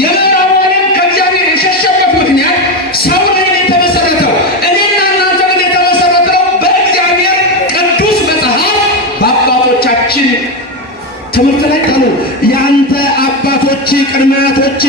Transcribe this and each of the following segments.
የምዕራባውያን ከእግዚአብሔር የሸሸበት ምክንያት ሰው ላይ የተመሰረተው። እኔና እናንተ ግን የተመሰረተው በእግዚአብሔር ቅዱስ መጽሐፍ በአባቶቻችን ትምህርት ላይ ታሉ። ያንተ አባቶች ቅድመ አያቶች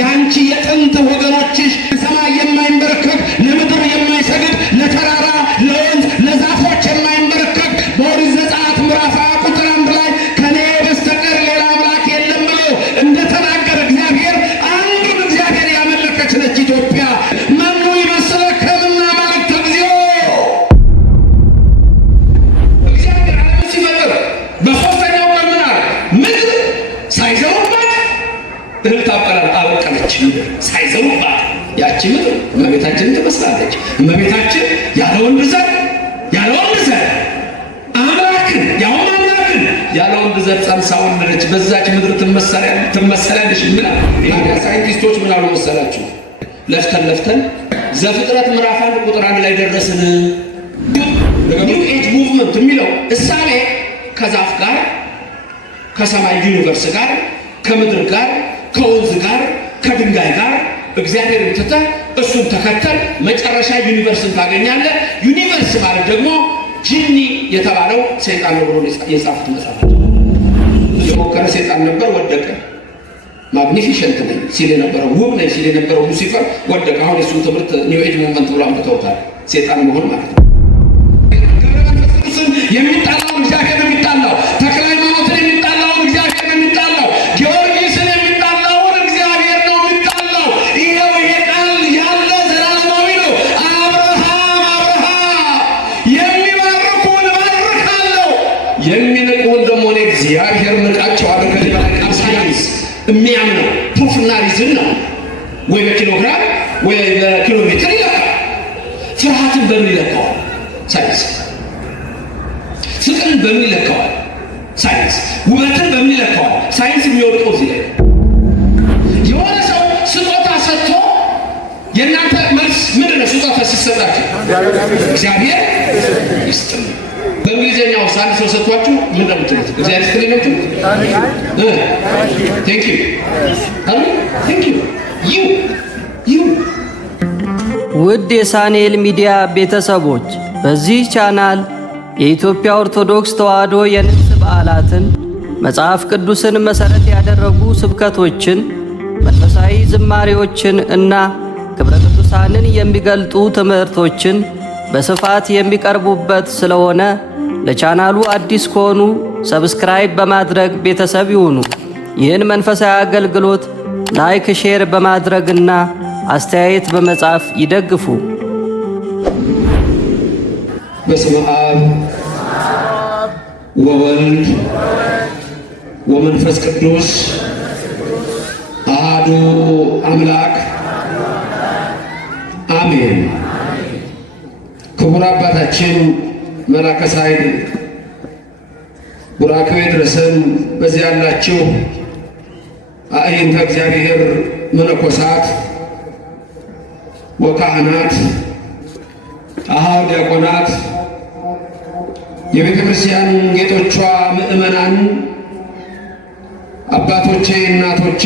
ያንቺ የጥንት ወገኖችሽ ሰማይ የማይንበረከክ ለምድር የማይሰግድ ለተራራ ለወንዝ ለዛፎች የማይንበረከክ በኦሪት ዘጸአት ምዕራፍ 20 ቁጥር 1 ላይ ከኔ በስተቀር ሌላ አምላክ የለም ብሎ እንደተናገረ እግዚአብሔር አንዱን እግዚአብሔር ያመለከች ነች ኢትዮጵያ። መኑ ይመስለከ እምነ አማልክተ እግዚኦ። እግዚአብሔር ዓለምን ሲፈጥር በሦስተኛው ቀን ምን አለ? ምድር ሳይዘሩባት እህል አበቀለች። ሳይዘሩባት ያቺ ምድር እመቤታችንን ትመስላለች። እመቤታችን ያለ ወንድ ዘር አምላክን ያለ ወንድ ዘር ጸንሳ ወለደች። በዛች ምድር ትመሰላለች ይላል። ሳይንቲስቶች ምን አሉ መሰላችሁ? ለፍተን ዘፍጥረት ምዕራፍ 1 ቁጥር 1 ላይ ደረስን። ኒው ኤጅ ሙቭመንት የሚለው እሳቤ ከዛፍ ጋር ከሰማይ ዩኒቨርስ ጋር ከምድር ጋር ከወንዝ ጋር ከድንጋይ ጋር እግዚአብሔርን ትተህ እሱን ተከተል መጨረሻ ዩኒቨርስን ታገኛለህ። ዩኒቨርስ ማለት ደግሞ ጂኒ የተባለው ሰይጣን ነው ብሎ የጻፉት መጽሐፍ የሞከረ ሰይጣን ነበር፣ ወደቀ። ማግኒፊሸንት ነኝ ሲል የነበረው ውብ ነኝ ሲል የነበረው ሉሲፈር ወደቀ። አሁን የእሱን ትምህርት ኒው ኤጅ ሙቭመንት ብሎ አምጥተውታል። ሰይጣን መሆን ማለት ነው። የሚጣላውን እግዚአብሔር ነው የሚጣላው። ተክለ ሃይማኖትን የሚጣላውን እግዚአብሔር ነው የሚጣላው። ጊዮርጊስን የሚጣላውን እግዚአብሔር ነው የሚጣላው። ይሄው ይሄ ቃል ያለ ዘላለማዊ ነው። አብርሃም የሚባርኩን እባርካለሁ፣ የሚንቁን ደግሞ እኔ እግዚአብሔር ንቃቸዋለሁ። ከዚህ በላይ ቃል ሳይንስ የሚያምነው ፕሩፍና ሪዝን ነው። ወይ በኪሎግራም ወይ በኪሎ ሜትር ይለካል። ፍርሃትን በምን ይለካዋል? ሳይንስ ፍቅርን በምን ይለካዋል? ሳይንስ ውበትን በምን ይለካዋል? ሳይንስ የሚወድቀው እዚህ ላይ። የሆነ ሰው ስጦታ ሰጥቶ የእናንተ መልስ ምንድን ነው? ስጦታ ሲሰጣችሁ እግዚአብሔር ይስጥልኝ። በእንግሊዝኛው አንድ ሰው ሰጥቷችሁ ምን ነው የምትሉት? እግዚአብሔር ይስጥልኝ ነው የምትሉት? ቴንክ ዩ ዩ። ውድ የሳንኤል ሚዲያ ቤተሰቦች በዚህ ቻናል የኢትዮጵያ ኦርቶዶክስ ተዋሕዶ የንግስ በዓላትን፣ መጽሐፍ ቅዱስን መሠረት ያደረጉ ስብከቶችን፣ መንፈሳዊ ዝማሬዎችን እና ክብረ ቅዱሳንን የሚገልጡ ትምህርቶችን በስፋት የሚቀርቡበት ስለሆነ ለቻናሉ አዲስ ከሆኑ ሰብስክራይብ በማድረግ ቤተሰብ ይሁኑ። ይህን መንፈሳዊ አገልግሎት ላይክ፣ ሼር በማድረግና አስተያየት በመጻፍ ይደግፉ። በስመ አብ ወወልድ ወመንፈስ ቅዱስ አሐዱ አምላክ አሜን። ክቡር አባታችን መላከ ሳይድ ቡራክቤ ድረሰን በዚህ ያላችሁ አእይንተ እግዚአብሔር መነኮሳት ወካህናት አሃው ዲያቆናት የቤተ ክርስቲያን ጌጦቿ ምእመናን አባቶቼ፣ እናቶቼ፣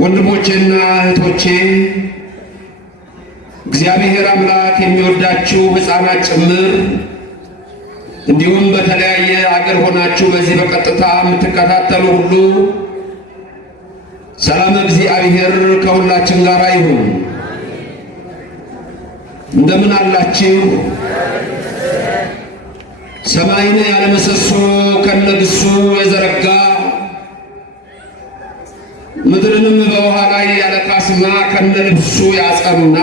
ወንድሞቼና እህቶቼ እግዚአብሔር አምላክ የሚወዳችሁ ሕፃናት ጭምር እንዲሁም በተለያየ አገር ሆናችሁ በዚህ በቀጥታ የምትከታተሉ ሁሉ ሰላም እግዚአብሔር ከሁላችን ጋር ይሁን። እንደምን አላችሁ? ሰማይን ያለ ምሰሶ ከነግሱ የዘረጋ ምድርንም በውሃ ላይ ያለ ካስማ ከነልብሱ ያጸና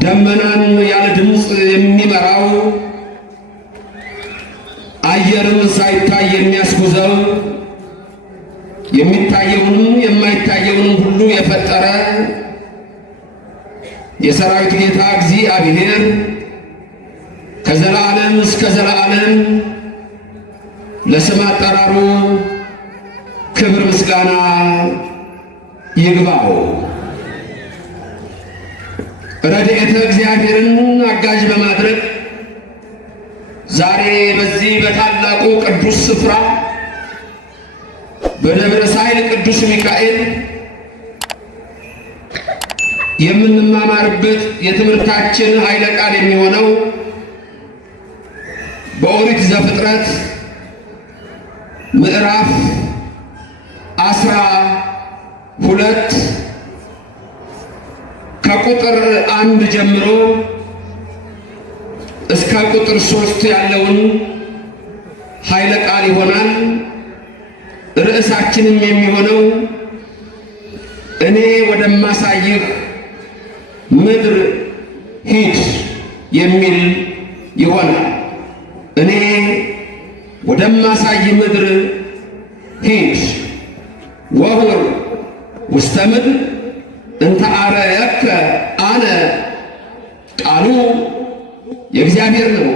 ደመናን ያለ ድምፅ የሚመራው አየርን ሳይታይ የሚያስጉዘው የሚታየውንም የማይታየውንም ሁሉ የፈጠረ የሰራዊት ጌታ እግዚአብሔር ከዘላለም እስከ ዘላለም ለስም አጠራሩ ክብር ምስጋና ይግባው። ረድኤተ እግዚአብሔርን አጋዥ በማድረግ ዛሬ በዚህ በታላቁ ቅዱስ ስፍራ በደብረ ሳይል ቅዱስ ሚካኤል የምንማማርበት የትምህርታችን ኃይለ ቃል የሚሆነው በኦሪት ዘፍጥረት ምዕራፍ 12 ከቁጥር 1 ጀምሮ እስከ ቁጥር 3 ያለውን ኃይለ ቃል ይሆናል። ርዕሳችንም የሚሆነው እኔ ወደማሳይህ ምድር ሂድ የሚል ይሆናል። እኔ ወደማሳይ ምድር ሂድ ወሁር ውስተ ምድር እንተ አርአየከ አነ። ቃሉ የእግዚአብሔር ነው፣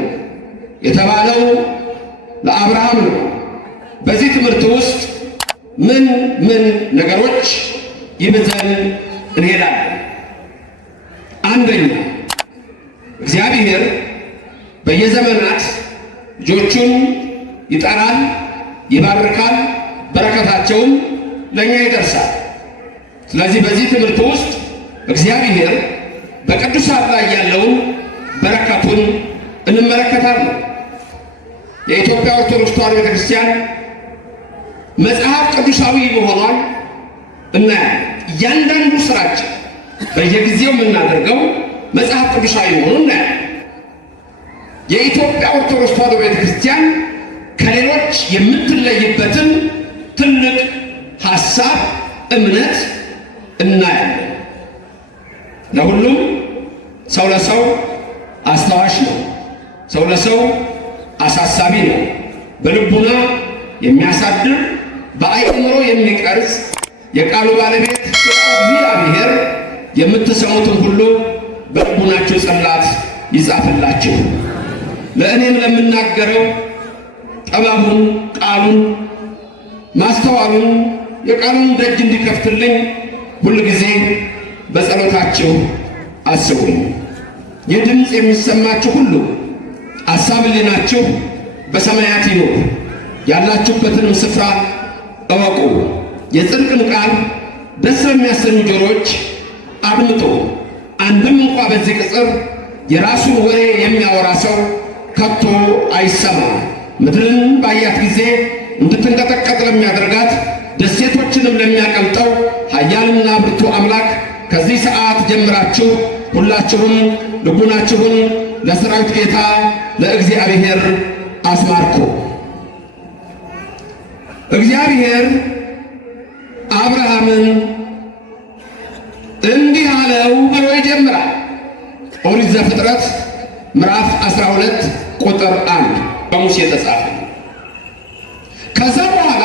የተባለው ለአብርሃም ነው። በዚህ ትምህርት ውስጥ ምን ምን ነገሮች ይዘን እንሄዳለን? አንደኛ፣ እግዚአብሔር በየዘመናት ልጆቹን ይጠራል፣ ይባርካል፣ በረከታቸውም ለእኛ ይደርሳል። ስለዚህ በዚህ ትምህርት ውስጥ እግዚአብሔር በቅዱሳን ላይ ያለውን በረከቱን እንመለከታለን። የኢትዮጵያ ኦርቶዶክስ ተዋሕዶ ቤተክርስቲያን መጽሐፍ ቅዱሳዊ መሆኗን እናያለን። እያንዳንዱ ስራችን በየጊዜው የምናደርገው መጽሐፍ ቅዱሳዊ መሆኑን እናያለን። የኢትዮጵያ ኦርቶዶክስ ተዋሕዶ ቤተክርስቲያን ከሌሎች የምትለይበትን ትልቅ ሐሳብ፣ እምነት እናያለን። ለሁሉም ሰው ለሰው አስታዋሽ ነው። ሰው ለሰው አሳሳቢ ነው። በልቡና የሚያሳድር በአእምሮ የሚቀርጽ የቃሉ ባለቤት እግዚአብሔር የምትሰሙትን ሁሉ በልቡናችሁ ጽላት ይጻፍላችሁ። ለእኔም ለምናገረው ጠባቡን፣ ቃሉን፣ ማስተዋሉን፣ የቃሉን ደጅ እንዲከፍትልኝ ሁል ጊዜ በጸሎታችሁ አስቡኝ። ይህ ድምፅ የሚሰማችሁ ሁሉ ሐሳብ ሕሊናችሁ በሰማያት ይኑር። ያላችሁበትንም ስፍራ እወቁ። የጽድቅን ቃል ደስ በሚያሰኙ ጆሮች አድምጡ። አንድም እንኳ በዚህ ቅጽር የራሱን ወሬ የሚያወራ ሰው ከቶ አይሰማ። ምድርን ባያት ጊዜ እንድትንቀጠቀጥ ለሚያደርጋት ደሴቶችንም ለሚያቀልጠው ኃያልና ብርቱ አምላክ ከዚህ ሰዓት ጀምራችሁ ሁላችሁም ልቡናችሁን ለሠራዊት ጌታ ለእግዚአብሔር አስማርኩ። እግዚአብሔር አብርሃምን እንዲህ አለው ብሎ ይጀምራል። ኦሪት ዘፍጥረት ምዕራፍ 12 ቁጥር 1 በሙሴ የተጻፈ። ከዛ በኋላ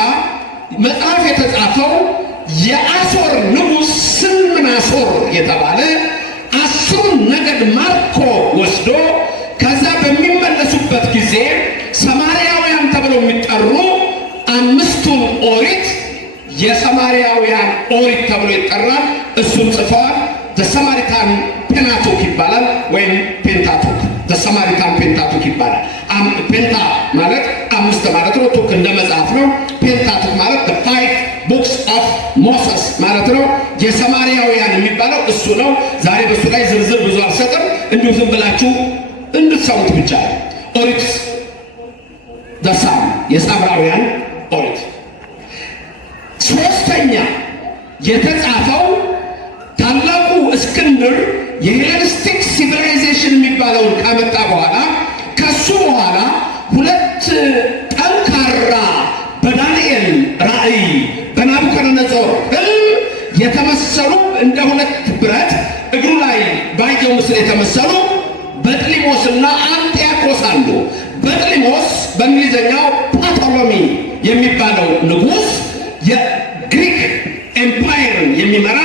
መጽሐፍ የተጻፈው የአሦር ንጉሥ ስልምናሶር የተባለ 10 ነገድ ማርኮ ወስዶ ከዛ በሚመለሱበት ጊዜ ሰማርያውያን ተብለው የሚጠሩ 5ቱን ኦሪት የሰማርያውያን ኦሪት ተብሎ ይጠራል። እሱን ጽፈዋል። ዘሰማሪታን ፔናቶክ ይባላል፣ ወይም ፔንታቶክ። ዘሰማሪታን ፔንታቶክ ይባላል። ፔንታ ማለት 5 ማለት ነው። ቶክ እንደ መጽሐፍ ነው። ፔንታቶክ ማለት the 5 books of Moses ማለት ነው። የሰማርያውያን የሚባለው እሱ ነው። ዛሬ በሱ ላይ ዝርዝር ብዙ አልሰጥም፣ እንዲሁ ዝም ብላችሁ እንድትሰሙት ብቻ ነው። ኦሪት ዘሳም የሳምራውያን ኦሪት። ሶስተኛ የተጻፈው ታላቁ እስክንድር የሄሌኒስቲክ ሲቪላይዜሽን የሚባለውን ካመጣ በኋላ ከሱ በኋላ 2 ጠንካራ በዳንኤል ራእይ በናቡከደነፆር ሕልም የተመሰሉ እንደ 2 ብረት እግሩ ላይ ባየው ምስል የተመሰሉ በጥሊሞስና አንጢያኮስ አሉ። በጥሊሞስ በእንግሊዝኛው ፓቶሎሚ የሚባለው ንጉሥ የግሪክ ኤምፓየርን የሚመራ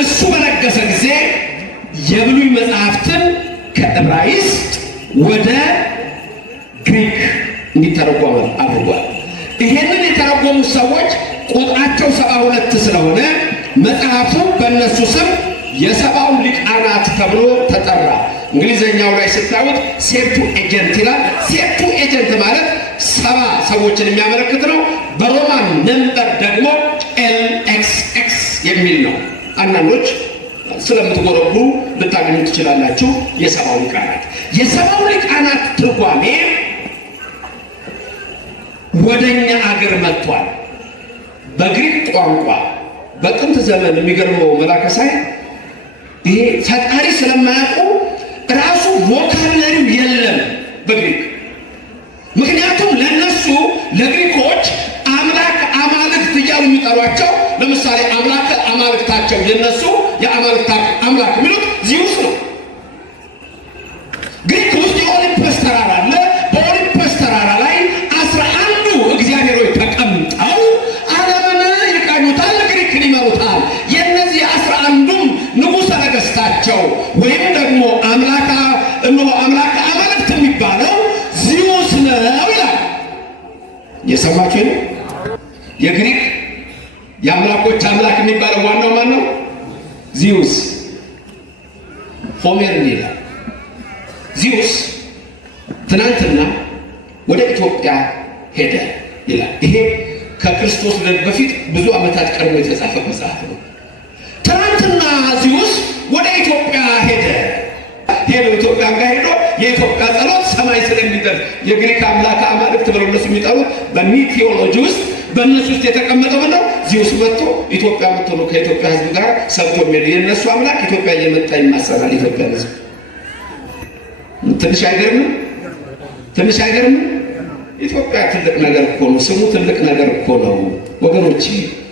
እሱ በነገሰ ጊዜ የብሉይ መጽሐፍትን ከዕብራይስጥ ወደ ግሪክ እንዲተረጎም አድርጓል። ይሄንን የተረጎሙ ሰዎች ቁጥራቸው 72 ስለሆነ መጽሐፉ በእነሱ ስም የ70 ሊቃናት ተብሎ ተጠራ። እንግሊዘኛው ላይ ስታዩት ሴፕቱ ኤጀንት ይላል። ሴፕቱ ኤጀንት ማለት 70 ሰዎችን የሚያመለክት ነው። በሮማን ነምበር ደግሞ LXX የሚል ነው። አንዳንዶች ስለምትጎረጉ ልታገኙ ትችላላችሁ። የሰባው ሊቃናት የሰባው ሊቃናት ትርጓሜ ወደኛ አገር መጥቷል። በግሪክ ቋንቋ በጥንት ዘመን የሚገርመው መላከሳይ ይሄ ፈጣሪ ስለማያውቁ ራሱ ቮካብለሪው የለም በግሪክ። ምክንያቱም ለነሱ ለግሪኮች አምላክ አማልክት እያሉ የሚጠሯቸው ለምሳሌ አምላክ አማልክታቸው የነሱ የአማልክት አምላክ የሚሉት ዚውስ ነው። ግሪክ ውስጥ የኦሊምፐስ ተራራ አለ። በኦሊምፐስ ተራራ ላይ 11ዱ እግዚአብሔሮች ተቀምጠው ዓለምን ይቃኙታል፣ ግሪክን ይመሩታል። የነዚህ 11ዱም ንጉሠ ነገሥታቸው ወይም ደግሞ አምላክ አማልክት የሚባለው ዚውስ ነው ይላል። የሰማችሁ ነው። የግሪክ የአምላኮች አምላክ የሚባለው ዋናው ማን ነው? ዚውስ። ሆሜር ይላል ዚውስ ትናንትና ወደ ኢትዮጵያ ሄደ ይላል። ይሄ ከክርስቶስ ልደት በፊት ብዙ ዓመታት ቀድሞ የተጻፈ መጽሐፍ ነው። ትናንትና ዚውስ ወደ ኢትዮጵያ ሄዶ ኢትዮጵያ ጋር ሄዶ የኢትዮጵያ ጸሎት ሰማይ ስለሚደርስ የግሪክ አምላክ አማልክት ብለው እነሱ የሚጠሩት በሚቲዮሎጂ ውስጥ በእነሱ ውስጥ የተቀመጠው ነው። ዚውስ መጥቶ ኢትዮጵያ መጥቶ ነው ከኢትዮጵያ ሕዝብ ጋር ሰብቶ የሚሄድ የእነሱ አምላክ ኢትዮጵያ እየመጣ ይማሰላል። ኢትዮጵያ ሕዝብ ትንሽ አይገርምም? ትንሽ አይገርምም? ኢትዮጵያ ትልቅ ነገር እኮ ነው። ስሙ ትልቅ ነገር እኮ ነው ወገኖች።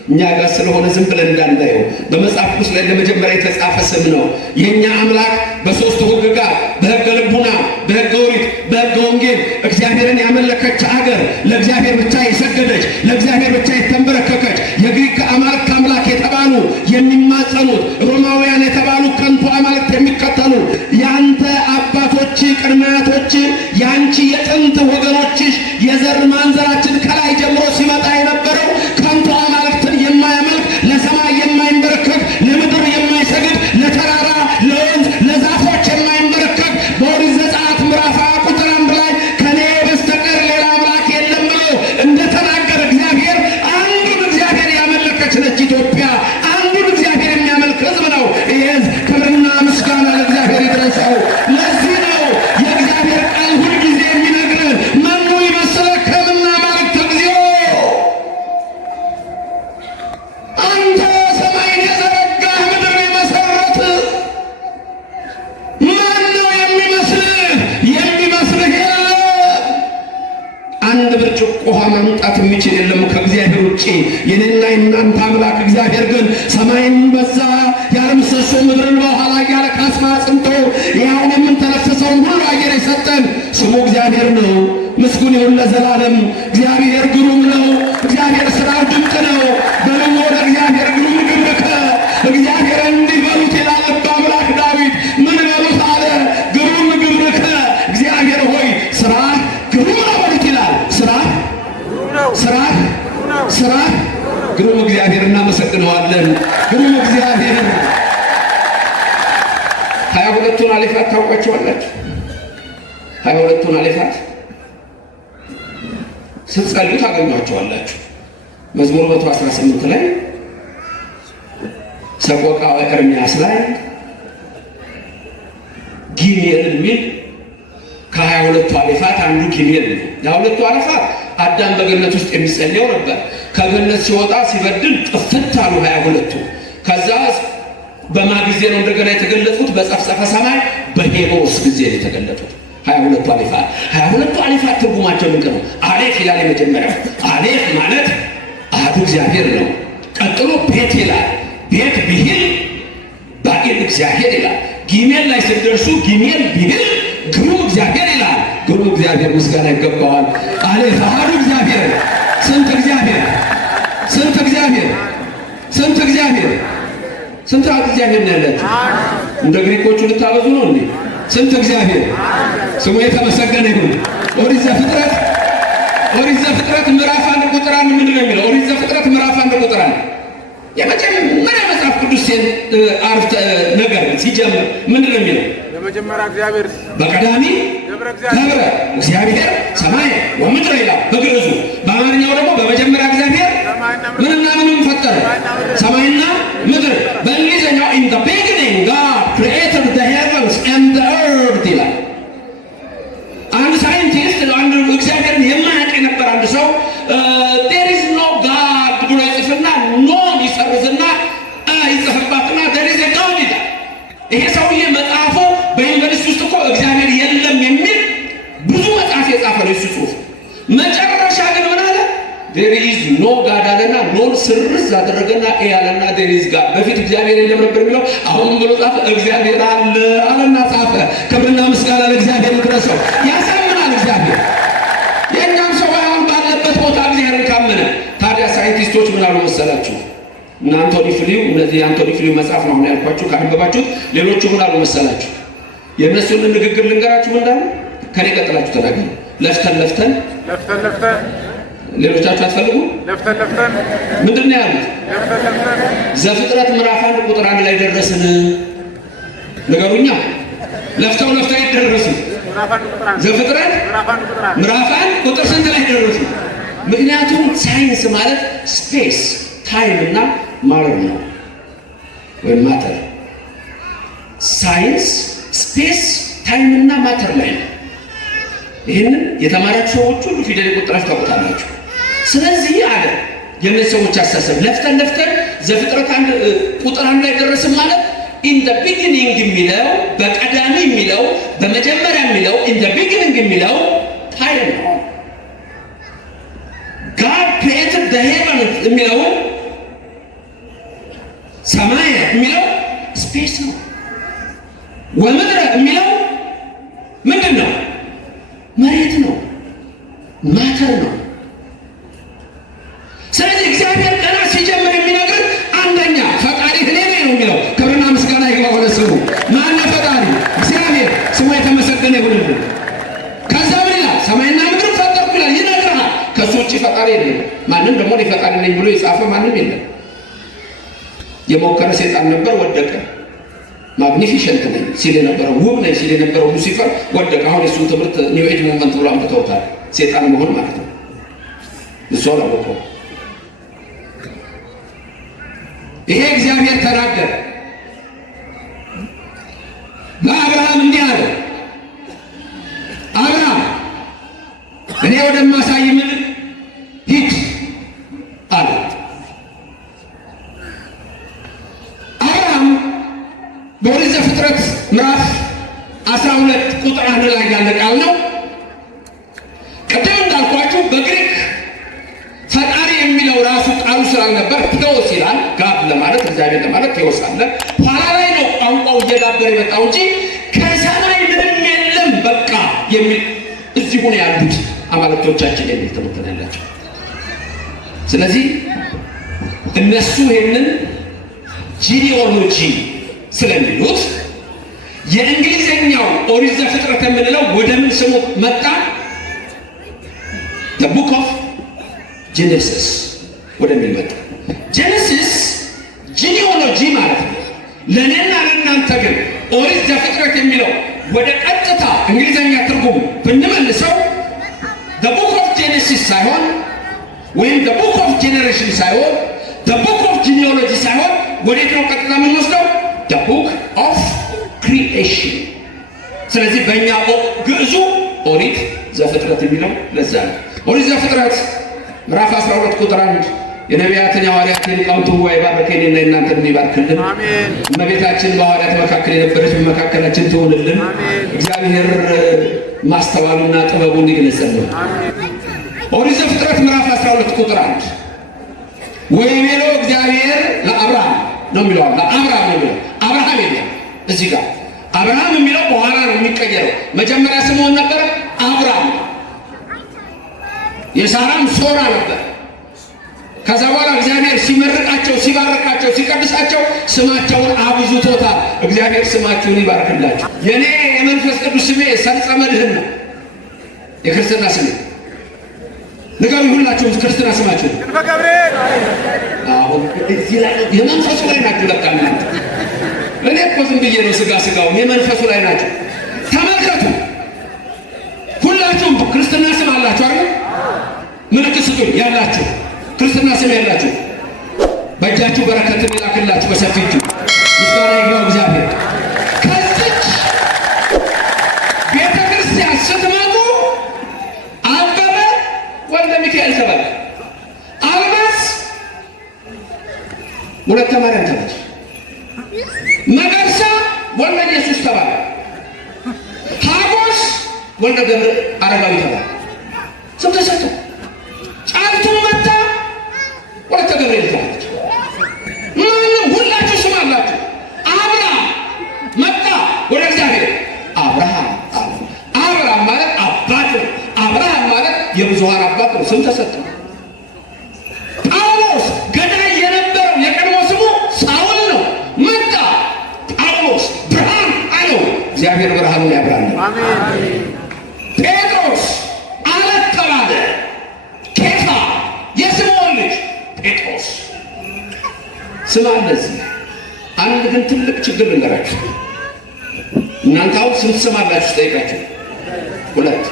እኛ ጋር ስለሆነ ዝም ብለን እንዳናየው በመጽሐፍ ቅዱስ ላይ ለመጀመሪያ የተጻፈ ስም ነው። የኛ አምላክ በሶስቱ ሕግጋት በሕገ ልቡና፣ በሕገ ኦሪት፣ በሕገ ወንጌል እግዚአብሔርን ያመለከች አገር፣ ለእግዚአብሔር ብቻ የሰገደች፣ ለእግዚአብሔር ብቻ የተንበረከከች የግሪክ አማልክት አምላክ የተባሉ የሚማጸኑት ሮማውያን የተባሉ ከንቱ አማልክት የሚከተሉ ያንተ አባቶች ቅድመ አያቶች ያንቺ የጥንት ወገኖችሽ የዘር ማንዘራችን ከላይ ጀምሮ ሲመጣ የነበረው ከንቱ አማልክትን የማያመልክ ለሰማይ የማይንበረከክ ለምድር የማይሰግድ ለተራራ ለወንዝ ለዛፎች የማይንበረከክ በኦሪት ዘጸአት ምዕራፍ 20 ቁጥር 1 ላይ ከኔ በስተቀር ሌላ አምላክ የለም ብሎ እንደተናገረ እግዚአብሔር አንዱን እግዚአብሔር ያመለከች ነች ኢትዮጵያ። አንዱን እግዚአብሔር የሚያመልክ ሕዝብ ነው። ይህ ሕዝብ ክብርና ምስጋና ለእግዚአብሔር ይድረሰው። ለዚህ ነው የእግዚአብሔር ቃል ሁልጊዜ የሚነግረን መኑ ይመስለከ እምነ አማልክተ እግዚኦ፣ አንተ ሰማይን የዘረጋህ ምድርን የመሰረትህ ማን ነው የሚመስልህ? የሚመስልህ የለም። አንድ ብርጭቆ ውሃ ማምጣት የሚችል የለም ከእግዚአብሔር ውጭ። የኔና የእናንተ አምላክ እግዚአብሔር ግን ሰማይን በዛ ያለ ምሰሶ ምድርን በውሃ ላይ ያለ ካስማ አጽንቶ ያውን የምንተነፍሰውን ሁሉ አየር የሰጠን ስሙ እግዚአብሔር ነው። ምስጉን ይሁን ለዘላለም። እግዚአብሔር ግሩም ነው። እግዚአብሔር ሥራው ድንቅ ነው። በልሞ ወደ እግዚአብሔር ግሩም ግብርከ እግዚአብሔር እንዲህ በሉት ይላል ልበ አምላክ ዳዊት። ምን በሉት አለ? ግሩም ግብርከ እግዚአብሔር ሆይ ሥራህ ግሩም ነው በሉት ይላል። ሥራህ ግሩም እግዚአብሔር እናመሰግነዋለን። ግሩም እግዚአብሔር 22ቱን አሌፋት ታውቋቸዋላችሁ? 22ቱን አሌፋት ስትጸልዩ ታገኟቸዋላችሁ። መዝሙር 118 ላይ ሰቆቃወ ኤርምያስ ላይ ጊሜል የሚል ከ22ቱ አሌፋት አንዱ ጊሜል ነው። የ22ቱ አሌፋት አዳም በገነት ውስጥ የሚጸልየው ነበር። ከገነት ሲወጣ ሲበድል ጥፍት አሉ 22ቱ። ከዛ በማጊዜ ነው እንደገና የተገለጹት። በጸፍጸፈ ሰማይ በሄኖስ ጊዜ ነው የተገለጡት 22ቱ አሌፋት። 22ቱ አሌፋት ትርጉማቸው ድንቅ ነው። አሌፍ ይላል የመጀመሪያው። አሌፍ ማለት አሐዱ እግዚአብሔር ነው። ቀጥሎ ቤት ይላል። ቤት ቢሂል ባኢል እግዚአብሔር ይላል። ጊሜል ላይ ስትደርሱ ጊሜል ቢሂል ግሩም እግዚአብሔር ይላል። ግሩም እግዚአብሔር ምስጋና ይገባዋል። አሌፍ አሐዱ እግዚአብሔር። ስንት እግዚአብሔር? ስንት እግዚአብሔር? ስንት እግዚአብሔር? ስንት እግዚአብሔር ነው ያላችሁ? እንደ ግሪኮቹ ልታበዙ ነው እንዴ? ስንት እግዚአብሔር? ስሙ የተመሰገነ ይሁን። ኦሪት ዘፍጥረት ምዕራፍ 1 ቁጥር 1 ምንድን ነው የሚለው? ኦሪት ዘፍጥረት ምዕራፍ 1 ቁጥር 1 የመጀመሪያ መጽሐፍ ቅዱስ አረፍተ ነገር ሲጀምር ምንድን ነው የሚለው? የመጀመሪያ እግዚአብሔር በቀዳሚ ገብረ ገብረ እግዚአብሔር ሰማይ ወምድር ይላል በግዕዙ። በአማርኛው ደግሞ በመጀመሪያ እግዚአብሔር ምንና ምንም ፈጠረ፣ ሰማይና ምድር። በእንግሊዝኛው in the beginning God created the heavens and the earth ይላል። አንድ ሳይንቲስት አንድ እግዚአብሔርን የማያውቅ የነበር አንድ ሰው there is no God ብሎ ይጽፍና ኖን ይሰርዝና ይጽፍባትና there is a God ይላል። ይሄ ሰውዬ መጽሐፉ በዩኒቨርሲቲ ውስጥ እኮ እግዚአብሔር የለም የሚል ብዙ መጽሐፍ የጻፈ ነው እሱ ጽሑፍ። መጨረሻ ግን ምን አለ? there is no God አለና ኖን ስርዝ አደረገና ያለና there is God። በፊት እግዚአብሔር የለም ነበር የሚለው አሁን ብሎ ጻፈ እግዚአብሔር አለ አለና ጻፈ። ክብርና ምስጋና ለእግዚአብሔር ይድረሰው። ያሳምናል እግዚአብሔር። የእኛም ሰው አሁን ባለበት ቦታ እግዚአብሔርን ካመነ ታዲያ ሳይንቲስቶች ምን አሉ መሰላችሁ? እና አንቶኒ ፍሊው እነዚህ አንቶኒ ፍሊው መጽሐፍ ነው ያልኳችሁ ካነበባችሁት። ሌሎቹ ምን አሉ መሰላችሁ? የእነሱን ንግግር ልንገራችሁ። ምን እንዳሉ ከኔ ቀጥላችሁ ተናገሩ። ለፍተን ለፍተን ሌሎቻችሁ አትፈልጉ። ለፍተን ምንድን ነው ያሉት? ዘፍጥረት ምዕራፍ 1 ቁጥር 1 ላይ ደረስን። ንገሩኛ። ለፍተው ይደረሱ። ዘፍጥረት ምዕራፍ 1 ቁጥር ስንት ላይ ደረሱ? ምክንያቱም ሳይንስ ማለት ስፔስ ታይም እና ማተር ነው ወይም ማተር። ሳይንስ ስፔስ ታይም እና ማተር ላይ ነው። ይህንን የተማራችሁ ሰዎች ሁሉ ፊደል ቁጥራችሁ ታውቁታላችሁ። ስለዚህ አለ የእነዚህ ሰዎች አስተሳሰብ ለፍተን ዘፍጥረት 1 ቁጥር 1 ላይ ደረስን ማለት in the beginning የሚለው በቀዳሚ የሚለው በመጀመሪያ የሚለው in the beginning የሚለው ታይም ነው። God created the heavens የሚለው ሰማይ የሚለው ስፔስ ነው። ወምድር የሚለው ምንድን ነው? መሬት ነው፣ ማተር ነው። ስለዚህ እግዚአብሔር ገና ሲጀምር የሚነግር አንደኛ ፈጣሪ እኔ ነኝ ነው የሚለው። ክብርና ምስጋና ይግባው ለስሙ። ማነው ፈጣሪ? እግዚአብሔር ስሙ የተመሰገነ ይሁንልን። ከዛ ምን ይላል? ሰማይና ምድር ፈጠርኩ ይላል፣ ይነግርሃል። ከሱ ውጭ ፈጣሪ የለም። ማንም ደግሞ እኔ ፈጣሪ ነኝ ብሎ የጻፈ ማንም የለም። የሞከረ ሰይጣን ነበር፣ ወደቀ። ማግኒፊሸንት ነኝ ሲል የነበረው ውብ ነኝ ሲል የነበረው ሉሲፈር ወደቀ። አሁን የሱን ትምህርት ኒው ኤጅ ሙቭመንት ብሎ አምጥተውታል። ሰይጣን መሆን ማለት ነው። እሱ አላወቀው። ይሄ እግዚአብሔር ተናገረ። ለአብርሃም እንዲህ አለ፣ አብርሃም እኔ ወደማሳይ ምድር ሂድ አለ። በኦሪት ዘፍጥረት ምዕራፍ 12 ቁጥር 1 ላይ ያለ ቃል ነው። ቅድም እንዳልኳችሁ በግሪክ ፈጣሪ የሚለው ራሱ ቃሉ ስላልነበር ቴዎስ ይላል። ጋድ ለማለት እግዚአብሔር ለማለት ቴዎስ አለ። ኋላ ላይ ነው ቋንቋው እየዳበረ የመጣው እንጂ ከሰማይ ምንም የለም በቃ የሚል እዚሁ ነው ያሉት አማልክቶቻችን የሚል ትምህርት ያላቸው። ስለዚህ እነሱ ይህንን ጂኒኦሎጂ ስለሚሉት የእንግሊዘኛው ኦሪት ዘፍጥረት የምንለው ወደ ምን ስሙ መጣ? the book of Genesis ወደሚል መጣ። ጄኔሲስ ጂኒኦሎጂ ማለት ነው። ለእኔና ለእናንተ ግን ኦሪት ዘፍጥረት የሚለው ወደ ቀጥታ እንግሊዘኛ ትርጉም ብንመልሰው the book of Genesis ሳይሆን ወይም the book of generation ሳይሆን the book of genealogy ሳይሆን ወዴት ነው ቀጥታ የምንወስደው? the book of creation። ስለዚህ በእኛ ግዕዙ ኦሪት ዘፍጥረት የሚለው ለዛ ነው። ኦሪት ዘፍጥረት ምዕራፍ 12 ቁጥር 1 የነቢያትን የሐዋርያትን ሊቃውንት ጉባኤ ባረከኝ እና እናንተን ይባርክልን። አሜን። እመቤታችን በሐዋርያት መካከል የነበረች በመካከላችን ትሆንልን። እግዚአብሔር ማስተዋሉና ጥበቡን ይግለጽልን። ኦሪት ዘፍጥረት ምዕራፍ 12 ቁጥር 1 ወይቤሎ እግዚአብሔር ለአብርሃም ነው የሚለው። ለአብርሃም ነው የሚለው። አብርሃም የለም እዚህ ጋር። አብርሃም የሚለው በኋላ ነው የሚቀየረው። መጀመሪያ ስምዖን ነበር፣ አብርሃም። የሳራም ሶራ ነበር። ከዛ በኋላ እግዚአብሔር ሲመርቃቸው፣ ሲባርካቸው፣ ሲቀድሳቸው ስማቸውን አብዙቶታል። እግዚአብሔር ስማችሁን ይባርክላችሁ። የኔ የመንፈስ ቅዱስ ስሜ ሰርጸ መድህን ነው። የክርስትና ስሜ ንገሩ ሁላችሁም ክርስትና ስማችሁ አሁን እዚህ ላይ የመንፈሱ ላይ ናችሁ። ለካ እናንተ እኔ እኮ ዝም ብዬ ነው ስጋውን የመንፈሱ ላይ ናችሁ። ተመልከቱ ስጡኝ ያላችሁ ክርስትና ስም ያላችሁ በእጃችሁ በረከትን ይላክላችሁ በሰፊ እጁ ምስጋና ይግባው እግዚአብሔር። ከዚች ቤተ ክርስቲያን ስትመጡ አበበ ወልደ ሚካኤል ተባለ። አልማዝ ወለተ ማርያም ተባለች። መገርሳ ወልደ ኢየሱስ ተባለ። ሀጎስ ወልደ ገብረ አረጋዊ ተባለ። ስም ተሰጠ። ጫልቱ መጣ ወለተ ገብርኤል ተባለች። ማንም ሁላችሁ ስም አላችሁ። አብርሃም መጣ ወደ እግዚአብሔር አብርሃም አለ። አብርሃም ማለት አባት ነው። አብርሃም ማለት የብዙሃን አባት ነው። ስም ተሰጠ። ጳውሎስ ገዳይ የነበረው የቀድሞ ስሙ ሳውል ነው። መጣ ጳውሎስ ብርሃን አለው። እግዚአብሔር ብርሃኑን ያብራል። ጴጥሮስ አለት ተባለ። ኬፋ የስምዖን ልጅ ጴጥሮስ ስም አለ እዚህ። አንድ ግን ትልቅ ችግር ልንገራችሁ። እናንተ አሁን ስንት ስም አላችሁ ጠይቃችሁ? ሁለት።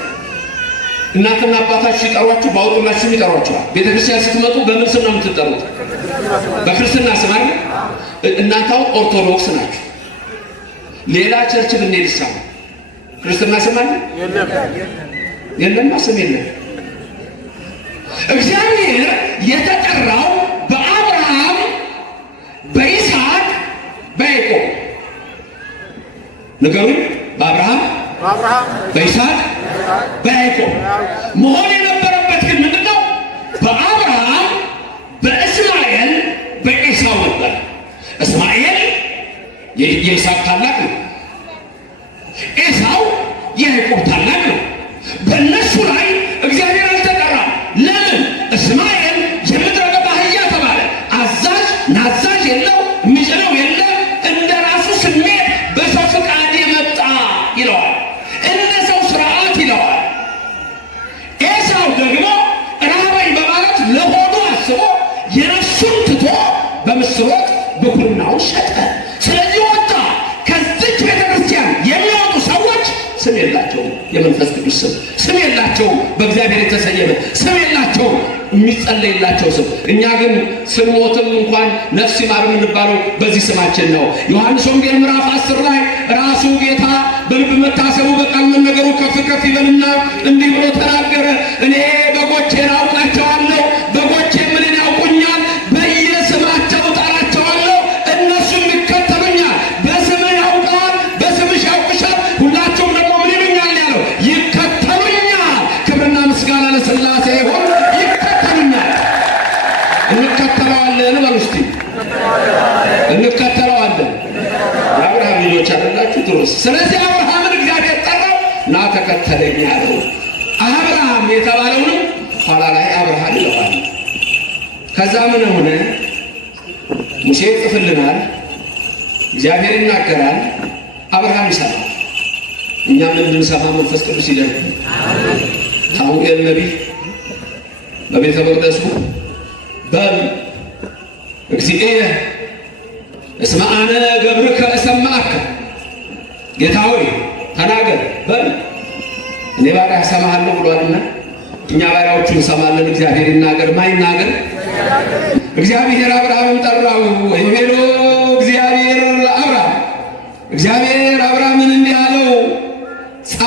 እናትና አባታችሁ ሲጠሯችሁ ባወጡላችሁ ስም ይጠሯችኋል። ቤተክርስቲያን ስትመጡ በምን ስም ነው የምትጠሩት? በክርስትና ስም አይደል? እናንተ አሁን ኦርቶዶክስ ናችሁ። ሌላ ቸርች ብንሄድ ይሳሙ ክርስትና ስም አለ? የለም፣ ስም የለም። እግዚአብሔር የተጠራው በአብርሃም በይስሐቅ በያዕቆብ ነገሩን በአብርሃም በይስሐቅ በያዕቆብ መሆን የነበረበት ግን ምንድነው? በአብርሃም በእስማኤል በኤሳው ነበር። እስማኤል የይስሐቅ ታላቅ ነው። ኤሳው የያዕቆብ ታላቅ ነው። በእነሱ ላይ እግዚአብሔር አልተጠራም። ለምን? እስማኤል የምድረ በዳ አህያ ተባለ። አዛዥ ናዛዥ የለው፣ የሚጭነው የለ፣ እንደ ራሱ ስሜት በሰው ፍቃድ የመጣ ይለዋል፣ እንደ ሰው ስርዓት ይለዋል። ኤሳው ደግሞ ራበኝ በማለት ለሆዱ አስቦ የነፍሱን ትቶ በምስር ወጥ ብኩርናውን ሸጠ። ስለዚህ ወጣ። ከዚች ቤተክርስቲያን የሚወጡ ሰዎች ስም የላቸውም። የመንፈስ ቅዱስ ስም የላቸውም። በእግዚአብሔር የተሰየመ ስም የላቸውም። የሚጸለይላቸው ስም። እኛ ግን ስንሞትም እንኳን ነፍስ ይማር የምንባለው በዚህ ስማችን ነው። ዮሐንስ ወንጌል ምዕራፍ 10 ላይ ራሱ ጌታ በልብ መታሰቡ በቃል መነገሩ ከፍ ከፍ ይበልና እንዲህ ብሎ ተናገረ። እኔ በጎቼን አውቃቸዋለሁ፣ በጎቼም እኔን ያውቁኛል፣ በየስማቸው እጠራቸዋለሁ፣ እነሱም ይከተሉኛል። በስምህ ያውቃል፣ በስምሽ ያውቅሻል፣ ሁላቸውም ደግሞ ምን ይሉኛል ያለው? ይከተሉኛል። ክብርና ምስጋና ለሥላሴ ይሁን። እንከተለዋለን በሉ እስቲ። እንከተለዋለን። የአብርሃም ልጆች አይደላችሁ ድሮስ። ስለዚህ አብርሃምን እግዚአብሔር ጠራው፣ ና ተከተለኝ ያለው። አብርሃም የተባለውንም ኋላ ላይ አብርሃም ይለዋል። ከዛ ምን ሆነ? ሙሴ ይጽፍልናል፣ እግዚአብሔር ይናገራል፣ አብርሃም ይሰማል። እኛም እንድንሰማ መንፈስ ቅዱስ ይደርግ። ሳሙኤል ነቢይ በቤተ መቅደሱ በል እግዚእየ እስመ አነ ገብርከ እሰማዕከ፣ ጌታ ሆይ ተናገር በል እኔ ባሪያ እሰማሃለሁ ብሏልና እኛ ባሪያዎቹ እንሰማለን። እግዚአብሔር ይናገር። ማይናገር እግዚአብሔር አብርሃምን ጠራው። ወይቤሎ እግዚአብሔር ለአብርሃም፣ እግዚአብሔር አብርሃምን እንዲህ አለው፣ ጻ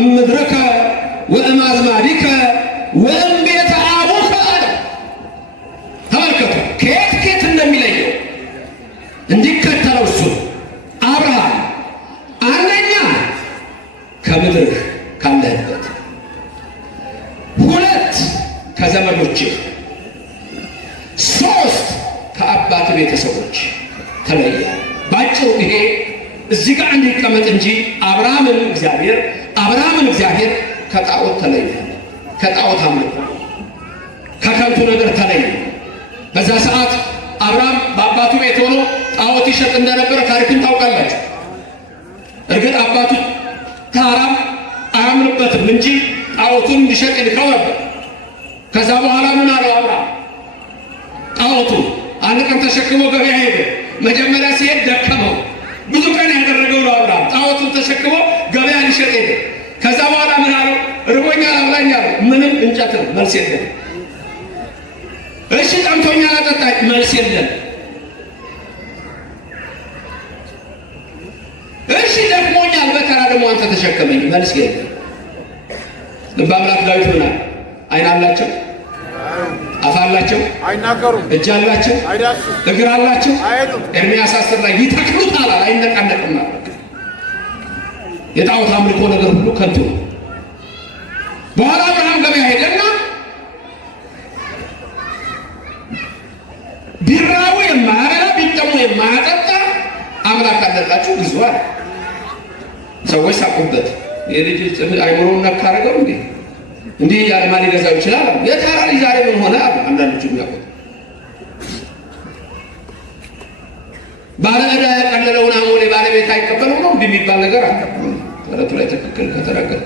እምድርከ ወእማዝማዲከ ወእምቤተ አቡከ አለ። ተመልከቱ ከየት ከየት እንደሚለየው እንዲከተለው እሱ አብርሃም አንደኛ ከምድርህ ካለህበት፣ ሁለት ከዘመዶችህ፣ ሶስት ከአባት ቤተሰቦች ተለየ። ባጭሩ ይሄ እዚህ ጋር እንዲቀመጥ እንጂ አብርሃምን እግዚአብሔር ከጣዖት ተለየ፣ ከጣዖት አምልኮ ከከንቱ ነገር ተለየ። በዛ ሰዓት አብርሃም በአባቱ ቤት ሆኖ ጣዖት ይሸጥ እንደነበረ ታሪክን ታውቃላችሁ። እርግጥ አባቱ ታራም አያምንበትም እንጂ ጣዖቱን እንዲሸጥ ይልከው ነበር። ከዛ በኋላ ምን አለው አብርሃም? ጣዖቱን አንድ ቀን ተሸክሞ ገበያ ሄደ። መጀመሪያ ሲሄድ ደከመው። ብዙ ቀን ያደረገው ነው አብርሃም። ጣዖቱን ተሸክሞ ገበያ ሊሸጥ ሄደ። ከዛ በኋላ ምን አለው? ርቦኛል አብላኝ አለው። ምንም እንጨት ነው፣ መልስ የለም። እሺ ጠምቶኛል አጠጣኝ፣ መልስ የለም። እሺ ደክሞኛል፣ በተራ ደግሞ አንተ ተሸከመኝ፣ መልስ የለም። ልበ አምላክ ዳዊት ሆናል። አይን አላቸው፣ አፍ አላቸው፣ አይናገሩም፣ እጅ አላቸው፣ አይዳስሱም፣ እግር አላቸው፣ አይሄዱም። ኤርምያስ 10 ላይ ይተክሉታል፣ አይነቃነቅም። የጣዖት አምልኮ ነገር ሁሉ ከንቱ ነው። በኋላ አብርሃም ገበያ ሄደና ቢራቡ የማያበላ ቢጠሙ የማያጠጣ አምላክ አለላችሁ ብዙ አለ። ሰዎች ሳቁበት። የልጅ አይምሮውን ነካ አደረገው እንዴ እንዲህ ያለ ማን ሊገዛው ይችላል? የታራ ልጅ ዛሬ ምን ሆነ? አንዳንዶቹ የሚያውቁት ባለ ዕዳ ያቀለለውን አሞሌ ባለቤት አይቀበለው ነው እንዲህ የሚባል ነገር አለ። ተረቱ ላይ ትክክል ከተረገጠ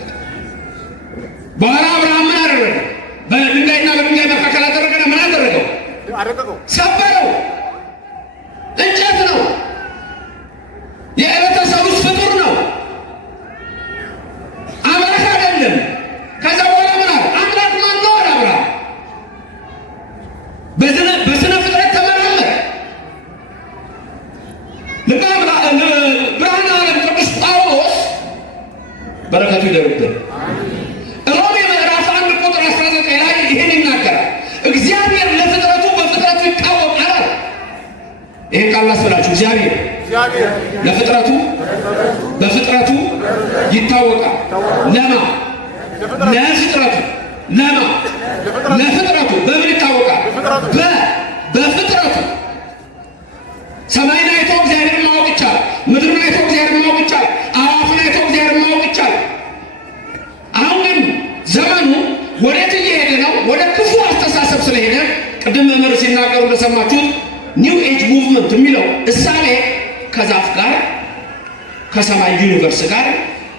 በኋላ አብርሃም ምን አደረገ? በድንጋይና በድንጋይ መካከል አደረገና ምን አደረገው? ሰበረው። እንጨት ነው፣ የዕለተሰብ ውስጥ ፍጡር ነው፣ አምላክ አይደለም። ከዛ በኋላ ምን አለ? አምላክ ማን ነው አለ አብርሃም። በስነ ፍጥረት ተመራመረ። ብርሃነ ዓለም ቅዱስ ጳውሎስ በረከቱ ይደርብን ሮሜ ምዕራፍ 1 ቁጥር 19 ላይ ይህን ይናገራል። እግዚአብሔር ለፍጥረቱ በፍጥረቱ ይታወቃል። ይህን ቃል ላስብላችሁ። እግዚአብሔር ለፍጥረቱ በፍጥረቱ ይታወቃል። ለማ ለፍጥረቱ ለማ ለፍጥረቱ በምን ይታወቃል? በፍጥረቱ ሰማይን አይቶ እግዚአብሔርን ማወቅ ይቻላል። ምድርን አይቶ እግዚአብሔርን ማወቅ ይቻላል። አዋፍን አይቶ እግዚአብሔርን ማወቅ ይቻላል። አሁን ግን ዘመኑ ወዴት እየሄደ ነው? ወደ ክፉ አስተሳሰብ ስለሄደ ቅድም መምህር ሲናገሩ እንደሰማችሁት ኒው ኤጅ ሙቭመንት የሚለው እሳቤ ከዛፍ ጋር፣ ከሰማይ ዩኒቨርስ ጋር፣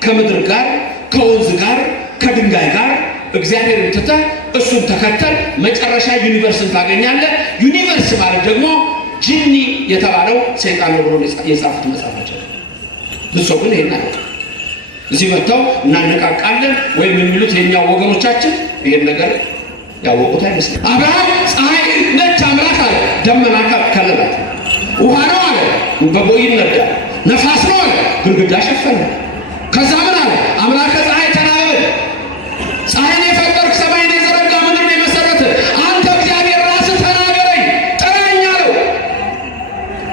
ከምድር ጋር፣ ከወንዝ ጋር፣ ከድንጋይ ጋር እግዚአብሔርን ትተህ እሱን ተከተል፣ መጨረሻ ዩኒቨርስን ታገኛለህ። ዩኒቨርስ ማለት ደግሞ ጂኒ የተባለው ሰይጣን ነው ብሎ የጻፉት መጽሐፋቸው። ብዙ ሰው ግን ይሄን አይደለም። እዚህ መጥተው እናነቃቃለን ወይም የሚሉት የኛው ወገኖቻችን ይሄን ነገር ያወቁት አይመስልም። አብርሃም ፀሐይ ነች አምላክ አለ፣ ደመና ከለላት። ውሃ ነው አለ፣ በቦይ ይነዳል። ነፋስ ነው አለ፣ ግድግዳ ሸፈነ። ከዛ ምን አለ? አምላከ ፀሐይ ተናበብ፣ ፀሐይን የፈጠርክ ሰማይን የዘረጋ ምድርን የመሰረተ አንተ እግዚአብሔር ራስህ ተናገረኝ ጥራኝ አለው።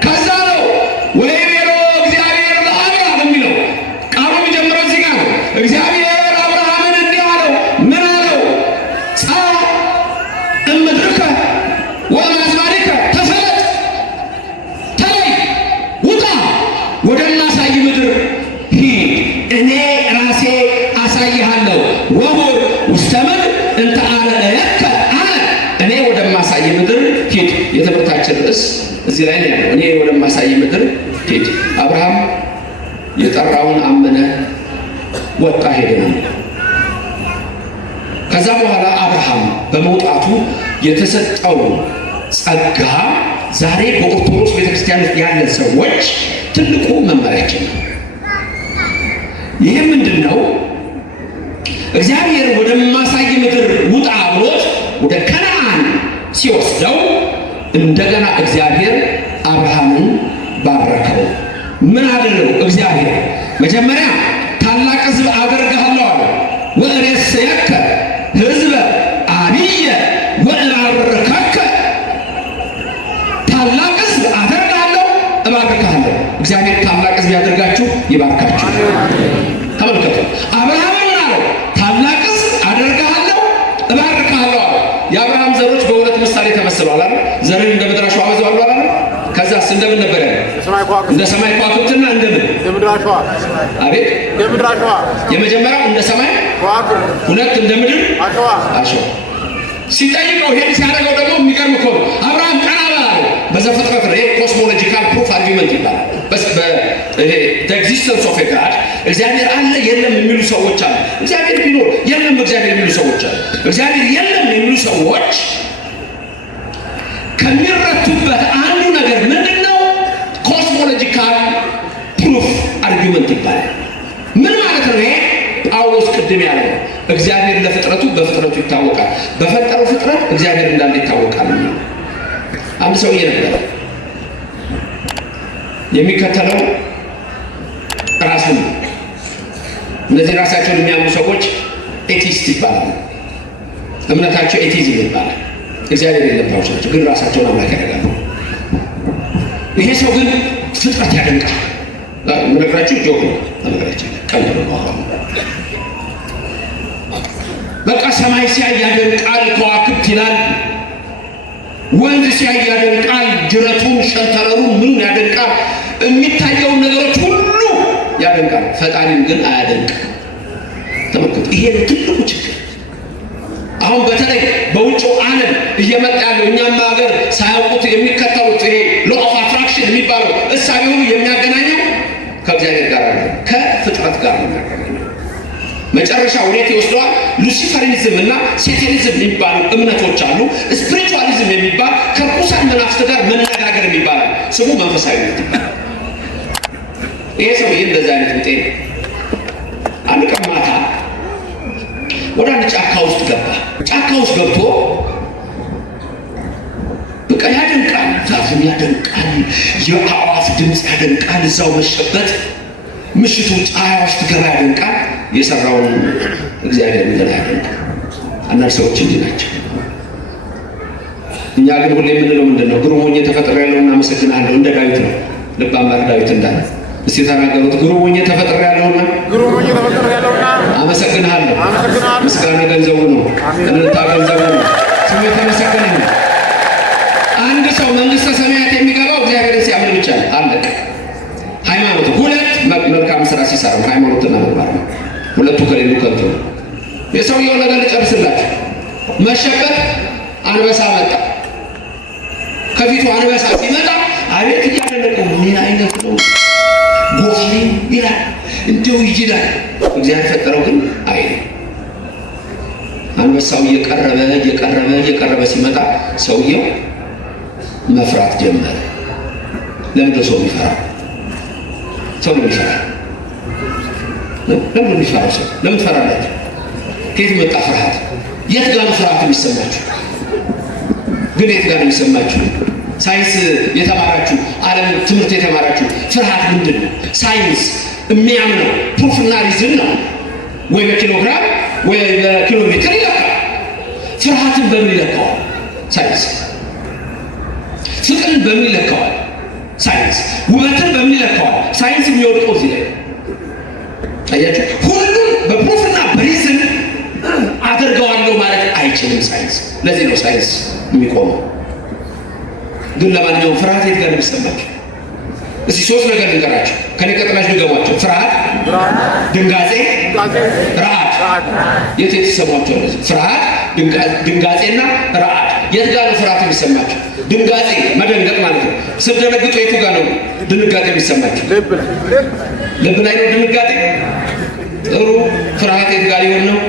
ከዛ ነው ወይ ቤሎ እግዚአብሔር ለአብርሃም የሚለው ቃሉ የሚጀምረው እዚህ ጋር ነው። እግዚአብሔር አብርሃምን እንዲህ አለው። ምን አለው? ጻ እምድርከ ወእምአዝማሪከ ተፈለጥ፣ ተለይ፣ ውጣ፣ ወደማሳይ ምድር ሂድ፣ እኔ ራሴ አሳይሃለሁ። ወሁር ውስተ ምድር እንተ አርአየከ አለ፣ እኔ ወደማሳይ ምድር ሂድ። የትምህርታችን ርዕስ እዚህ ላይ ነው ያለው። እኔ ወደማሳይ ምድር ሂድ። አብርሃም የጠራውን አመነ፣ ወጣ፣ ሄደ ነው። ከዛ በኋላ አብርሃም በመውጣቱ የተሰጠው ጸጋ ዛሬ በኦርቶዶክስ ቤተክርስቲያን ውስጥ ያለን ሰዎች ትልቁ መመሪያችን ነው። ይህ ምንድን ነው? እግዚአብሔር ወደማሳይ ምድር ውጣ ብሎት ወደ ከነዓን ሲወስደው እንደገና እግዚአብሔር አብርሃምን ባረከው። ምን አደረገው? እግዚአብሔር መጀመሪያ ታላቅ ሕዝብ አደርግሃለሁ አለ። ወእሬሰየከ ሕዝበ አብየ ወእባርከከ፣ ታላቅ ሕዝብ አደርግሃለሁ፣ እባርክሃለሁ። እግዚአብሔር ታላቅ ሕዝብ ያደርጋችሁ፣ ይባርካችሁ። ተመልከቱ። አብርሃም ምን አለው? ታላቅ ሕዝብ አደርግሃለሁ፣ እባርክሃለሁ አለ። የአብርሃም ዘሮች በሁለት ምሳሌ ተመስለዋል አይደል? ዘርን እንደ ምድር አሸዋ አበዛዋለሁ አይደል? ከዛስ እንደምን ነበር ያለው? እንደ ሰማይ ከዋክብትና እንደምን እንደ ምድር አሸዋ። አቤት! እንደ ምድር አሸዋ። የመጀመሪያው እንደ ሰማይ ከዋክብት፣ ሁለት እንደ ምድር አሸዋ። ሲጠይቀው ይሄን ሲያደርገው ደግሞ የሚገርም እኮ ነው። አብርሃም ቀና በላለ። በዘፍጥረት ነው። ይሄ ኮስሞሎጂካል ፕሩፍ አርጊመንት ይባላል። ኤግዚስተንስ ኦፍ ጋድ እግዚአብሔር አለ የለም የሚሉ ሰዎች አሉ። እግዚአብሔር ቢኖር የለም እግዚአብሔር የሚሉ ሰዎች አሉ። እግዚአብሔር የለም የሚሉ ሰዎች ከሚረቱበት አንዱ ነገር ምንድን ነው? ኮስሞሎጂካል ፕሩፍ አርጊመንት ይባላል። ምን ማለት ነው? ይሄ ጳውሎስ ቅድም ያለው እግዚአብሔር ለፍጥረቱ በፍጥረቱ ይታወቃል፣ በፈጠረው ፍጥረት እግዚአብሔር እንዳለ ይታወቃል። አንድ ሰውዬ ነበር የሚከተለው ራሱን። እነዚህ ራሳቸውን የሚያምኑ ሰዎች ኤቲስት ይባላሉ። እምነታቸው ኤቲዝም ይባላል። እግዚአብሔር የለባቸው ናቸው፣ ግን ራሳቸውን አምላክ ያደርጋሉ። ይሄ ሰው ግን ፍጥረት ያደንቃል። ምነግራችሁ ጆክ ነው፣ ነገራችን ቀላል ነው። በቃ ሰማይ ሲያይ ያደንቃል፣ ከዋክብት ይላል። ወንዝ ሲያይ ያደንቃል፣ ጅረቱን፣ ሸንተረሩን፣ ምኑን ያደንቃል። የሚታየውን ነገሮች ሁሉ ያደንቃል። ፈጣሪን ግን አያደንቅም። ተመልከቱ፣ ይሄ ትልቁ ችግር። አሁን በተለይ በውጭው ዓለም እየመጣ ያለው እኛም ሀገር ሳያውቁት የሚከተሉት ይሄ ሎ ኦፍ አትራክሽን የሚባለው እሳቤ ሁሉ የሚያገናኘው ከእግዚአብሔር ጋር አለ፣ ከፍጥረት ጋር ነው የሚያገናኘው። መጨረሻ ወዴት ይወስደዋል? ሉሲፈሪዝም እና ሴቴኒዝም የሚባሉ እምነቶች አሉ። ስፒሪቹዋሊዝም የሚባል ከርኩሳን መናፍስት ጋር መነጋገር የሚባላል። ስሙ መንፈሳዊነት ይባላል። ይሄ ሰውዬ እንደዛ አይነት ውጤ ነው። አንድ ቀን ማታ ወደ አንድ ጫካ ውስጥ ገባ። ጫካ ውስጥ ገብቶ በቃ ያደንቃል፣ ዛፉን ያደንቃል፣ የአዕዋፍ ድምፅ ያደንቃል። እዛው መሸበት። ምሽቱ ፀሐይ ውስጥ ገባ ያደንቃል። የሰራውን እግዚአብሔር እንደላ ያደንቃል። አንዳንድ ሰዎች እንዲህ ናቸው። እኛ ግን ሁሌ የምንለው ምንድን ነው? ግሩም ሆኜ ተፈጥሬያለሁ እናመሰግናለሁ። እንደ ዳዊት ነው። ልበ አምላክ ዳዊት እንዳለ እስቲ ተናገሩት። ግሩም ሆኜ ተፈጥሬያለሁና አመሰግናለሁ። ምስጋና ገንዘቡ ነው፣ እልልታ ገንዘቡ ነው። ስሙ የተመሰገነ ነው። አንድ ሰው መንግስተ ሰማያት የሚገባው እግዚአብሔርን ሲያምን ብቻ ነው። አለቀ። ሃይማኖት ሁለት መልካም ስራ ሲሰራ ሃይማኖትና ምግባር ነው። ሁለቱ ከሌሉ ከንቱ ነው። የሰውየው ነገር ልጨርስላችሁ። መሸበት። አንበሳ መጣ። ከፊቱ አንበሳ ሲመጣ አቤት እያደነቀው ምን አይነት ነው ጎፈሬ ይላል፣ እንደው ይላል። እግዚአብሔር ፈጠረው ግን አይደል። አንበሳው እየቀረበ ሲመጣ ሰውየው መፍራት ጀመረ። ለምን ሰው ይፈራ? ሰው ይፈራ? ለምን ይፈራ? ሰው ለምን ትፈራላችሁ? ከየት መጣ ፍርሃት? የት ጋር ነው ፍርሃት የሚሰማችሁ? ግን የት ጋር ነው የሚሰማችሁ? ሳይንስ የተማራችሁ ዓለም ትምህርት የተማራችሁ ፍርሃት ምንድን ነው? ሳይንስ የሚያምነው ፕሩፍና ሪዝን ነው። ወይ በኪሎግራም ወይ በኪሎ ሜትር ይለካል። ፍርሃትን በምን ይለካዋል? ሳይንስ። ፍቅርን በምን ይለካዋል? ሳይንስ። ውበትን በምን ይለካዋል? ሳይንስ የሚወድቀው እዚህ ላይ አያችሁ። ሁሉም በፕሩፍና በሪዝን አደርገዋለሁ ማለት አይችልም ሳይንስ። ለዚህ ነው ሳይንስ የሚቆመው። ግን ለማንኛውም ፍርሃት የት ጋር የሚሰማቸው? እስቲ ሶስት ነገር ልንገራቸው፣ ከኔ ቀጥላችሁ ልገሟቸው። ፍርሃት፣ ድንጋጼ፣ ረዓድ። የት የተሰማቸው? እነዚህ ፍርሃት፣ ድንጋጼና ረዓድ። የት ጋር ነው ፍርሃት የሚሰማቸው? ድንጋጼ መደንገጥ ማለት ነው። ስትደነግጡ የቱ ጋር ነው ድንጋጤ የሚሰማቸው? ልብ ላይ ነው ድንጋጤ። ጥሩ። ፍርሃት የት ጋር ሊሆን ነው?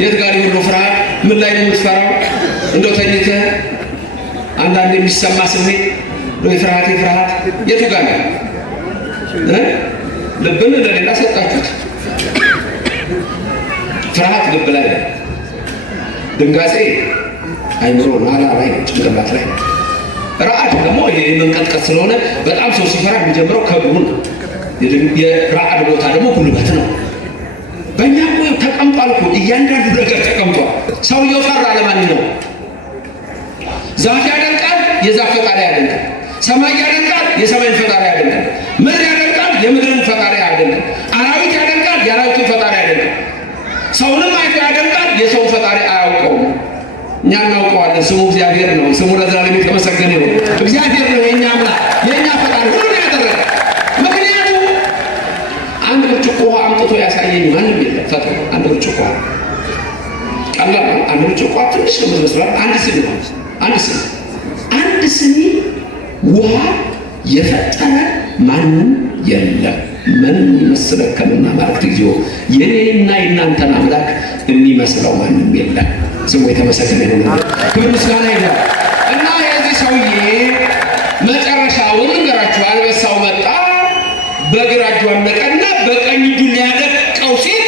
የት ጋር ሊሆን ነው ፍርሃት? ምን ላይ ነው የምትፈራው? እንደው ተኝተህ አንዳንድ የሚሰማ ስሜት የፍርሃት የቱ ጋር ነው? ልብን ለሌላ ሰጣችሁት። ፍርሃት ልብ ላይ ነው። ድንጋጼ አይምሮ ናላ ላይ ነው፣ ጭንቅላት ላይ ነው። ረዓድ ደግሞ ይሄ መንቀጥቀጥ ስለሆነ በጣም ሰው ሲፈራ የሚጀምረው ከእግሩ ነው። የረዓድ ቦታ ደግሞ ጉልበት ነው። በእኛ እኮ ተቀምጧል እኮ እያንዳንዱ ነገር ተቀምጧል። ሰውየው ፈራ። ለማንኛውም ዛፍ ያደንቃል፣ የዛፍ ፈጣሪ ያደንቃል። ሰማይ ያደንቃል፣ የሰማይን ፈጣሪ ያደንቃል። ምድር ያደንቃል፣ የምድርን ፈጣሪ ያደንቃል። አራዊት ያደንቃል፣ የአራዊትን ፈጣሪ ያደንቃል። ሰውንም አይቶ ያደንቃል፣ የሰውን ፈጣሪ አያውቀውም። እኛ እናውቀዋለን። ስሙ እግዚአብሔር ነው። ስሙ ለዘላለም የተመሰገነ ነው። እግዚአብሔር ነው የእኛ አምላክ፣ የእኛ ፈጣሪ ሁሉን ያደረገ። ምክንያቱም አንድ ብርጭቆ ውሃ አምጥቶ ያሳየኝ ማንም የለም። ፈጥሮ አንድ ብርጭቆ ቀላል ነው። አንድ ብርጭቆ ትንሽ ነው የምትመስለው። አንድ ስኒ ውሃ የፈጠረ ማንም የለም። ምን ይመስለከምና ማርክት ጊዜው የኔና የእናንተን አምላክ የሚመስለው ማንም የለም። ስሙ የተመሰገነ ይሁን። ክብር ምስጋና ይሁን። እና የዚህ ሰውዬ መጨረሻውን እንገራችሁ። አንበሳው መጣ፣ በግራ እጁ አነቀና በቀኝ እጁ ሊያደቀው ሲል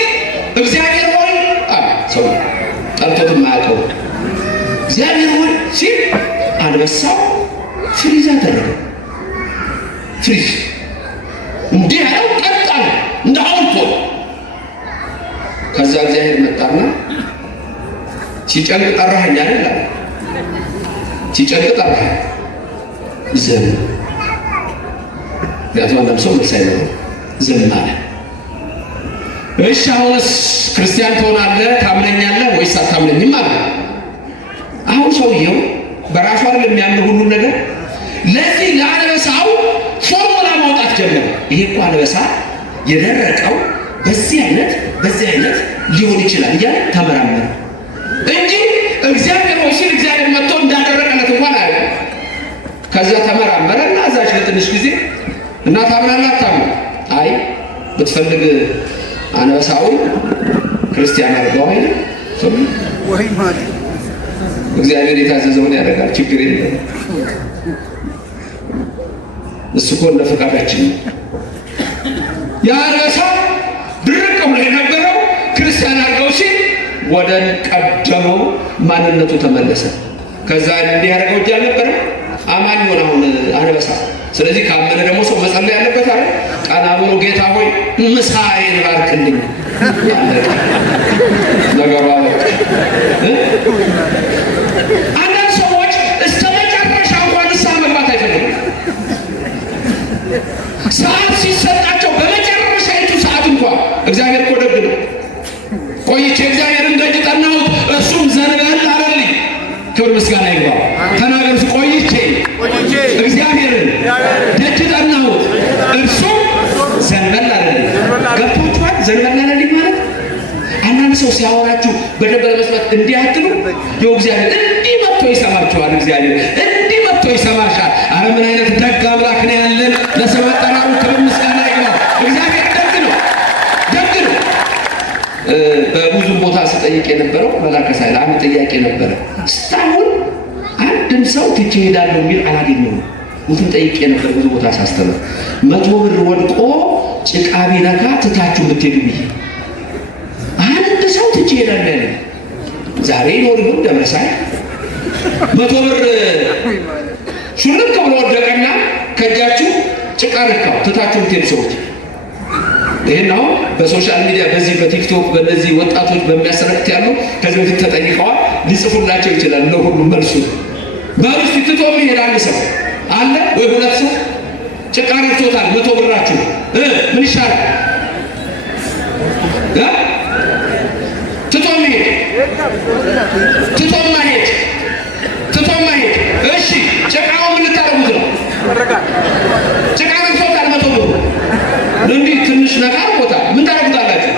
አንበሳው ፍሪዝ አደረገ። ፍሪዝ እንዲህ ያለው ቀጣል እንደ ሐውልት። ከዛ እግዚአብሔር መጣና ሲጨንቅ ጠራኸኝ አይደል አለ። ሲጨንቅ ጠራኸኝ ዝም። ምክንያቱም አንዳንድ ሰው መልስ አይኖረው ዝም አለ። እሺ አሁንስ ክርስቲያን ትሆናለህ ታምነኛለህ ወይስ አታምነኝም አለ። አሁን ሰውየው በራሱ አይደል የሚያምነው ሁሉን ነገር። ለዚህ ለአንበሳው ፎርሙላ ማውጣት ጀመረ። ይሄ እኮ አንበሳ የደረቀው በዚህ አይነት ሊሆን ይችላል እያለ ተመራመረ እንጂ እግዚአብሔር ወይ ሲል እግዚአብሔር መጥቶ እንዳደረቀለት እንኳን አያውቅ። ከዛ ተመራመረ እና እዛች ለትንሽ ጊዜ እና ታምናለህ አታምነው? አይ ብትፈልግ አንበሳውን ክርስቲያን አድርገው አይደል ወይ ማለት እግዚአብሔር የታዘዘውን ያደርጋል። ችግር የለም። እሱ እኮ እንደ ፈቃዳችን ነው። የአንበሳ ድርቅ ብሎ የነበረው ክርስቲያን አድርገው ሲል ወደ ቀደመው ማንነቱ ተመለሰ። ከዛ እንዲህ ያደርገው እጅ አልነበረም አማኝ ሆነ አሁን አንበሳ። ስለዚህ ካመነ ደግሞ ሰው መጸለይ ያለበት አይደል? ቀና ብሎ ጌታ ሆይ ምሳዬን ባርክልኝ ነገሩ አለ። አንዳንድ ሰዎች እስከ መጨረሻ እንኳን ንስሐ መግባት አይፈልጉም። ሰዓት ሲሰጣቸው በመጨረሻይቱ ሰዓት እንኳን እግዚአብሔር እኮ ደግ ነው። ቆይቼ እግዚአብሔርን ደጅ ጠናሁት እሱም ዘንበል አለልኝ። ክብር ምስጋና ይግባው። ተናገሩ። ቆይቼ እግዚአብሔርን ደጅ ጠናሁት እርሱም ዘንበል አለልኝ። ገብቷችኋል? ዘንበል አለልኝ ማለት አንዳንድ ሰው ሲያወራችሁ በደንብ ለመስማት እንዲህ አትሉ። ይኸው እግዚአብሔር እንዲህ መጥቶ ይሰማችኋል። እግዚአብሔር እንዲህ መጥቶ ይሰማሻል። አረ ምን አይነት ደግ አምላክ ነው ያለን! ለስም አጠራሩ ክብር ምስጋና ይግባው። እግዚአብሔር ደግ ነው፣ ደግ ነው። በብዙ ቦታ ስጠይቅ የነበረው መላከ ሳይል አንድ ጥያቄ ነበረ። እስካሁን አንድም ሰው ትቼ እሄዳለሁ የሚል አላገኘሁም። እንትን ጠይቄ ነበር ብዙ ቦታ ሳስተምር 100 ብር ወድቆ ጭቃ ቢነካ ትታችሁ ብትሄዱ ብዬ አንድ ሰው ትቼ እሄዳለሁ ያለ ዛሬ ይኖር ይሁን ደመሳይ 100 ብር ሹልክ ብሎ ወደቀና ከእጃችሁ ጭቃ ነካው ትታችሁ ብትሄዱ ሰዎች ይሄን ነው በሶሻል ሚዲያ በዚህ በቲክቶክ በእነዚህ ወጣቶች በሚያሰረክት ያሉ ከዚህ በፊት ተጠይቀዋል። ሊጽፉላቸው ይችላል ለሁሉ መልሱ ባልስቲ ትቶ ይሄዳል ሰው አለ ወይ ሁለት ሰው ጭቃ ነክቶታል 100 ብራችሁ ምን ይሻላል? ትቶ ማሄድ እሺ ጭቃው ምን ልታረጉት ነው? ጭቃ ነክቶታል 100 ብሩ እንዲህ ትንሽ ነገር ቦታ ምን ታረጉታላችሁ?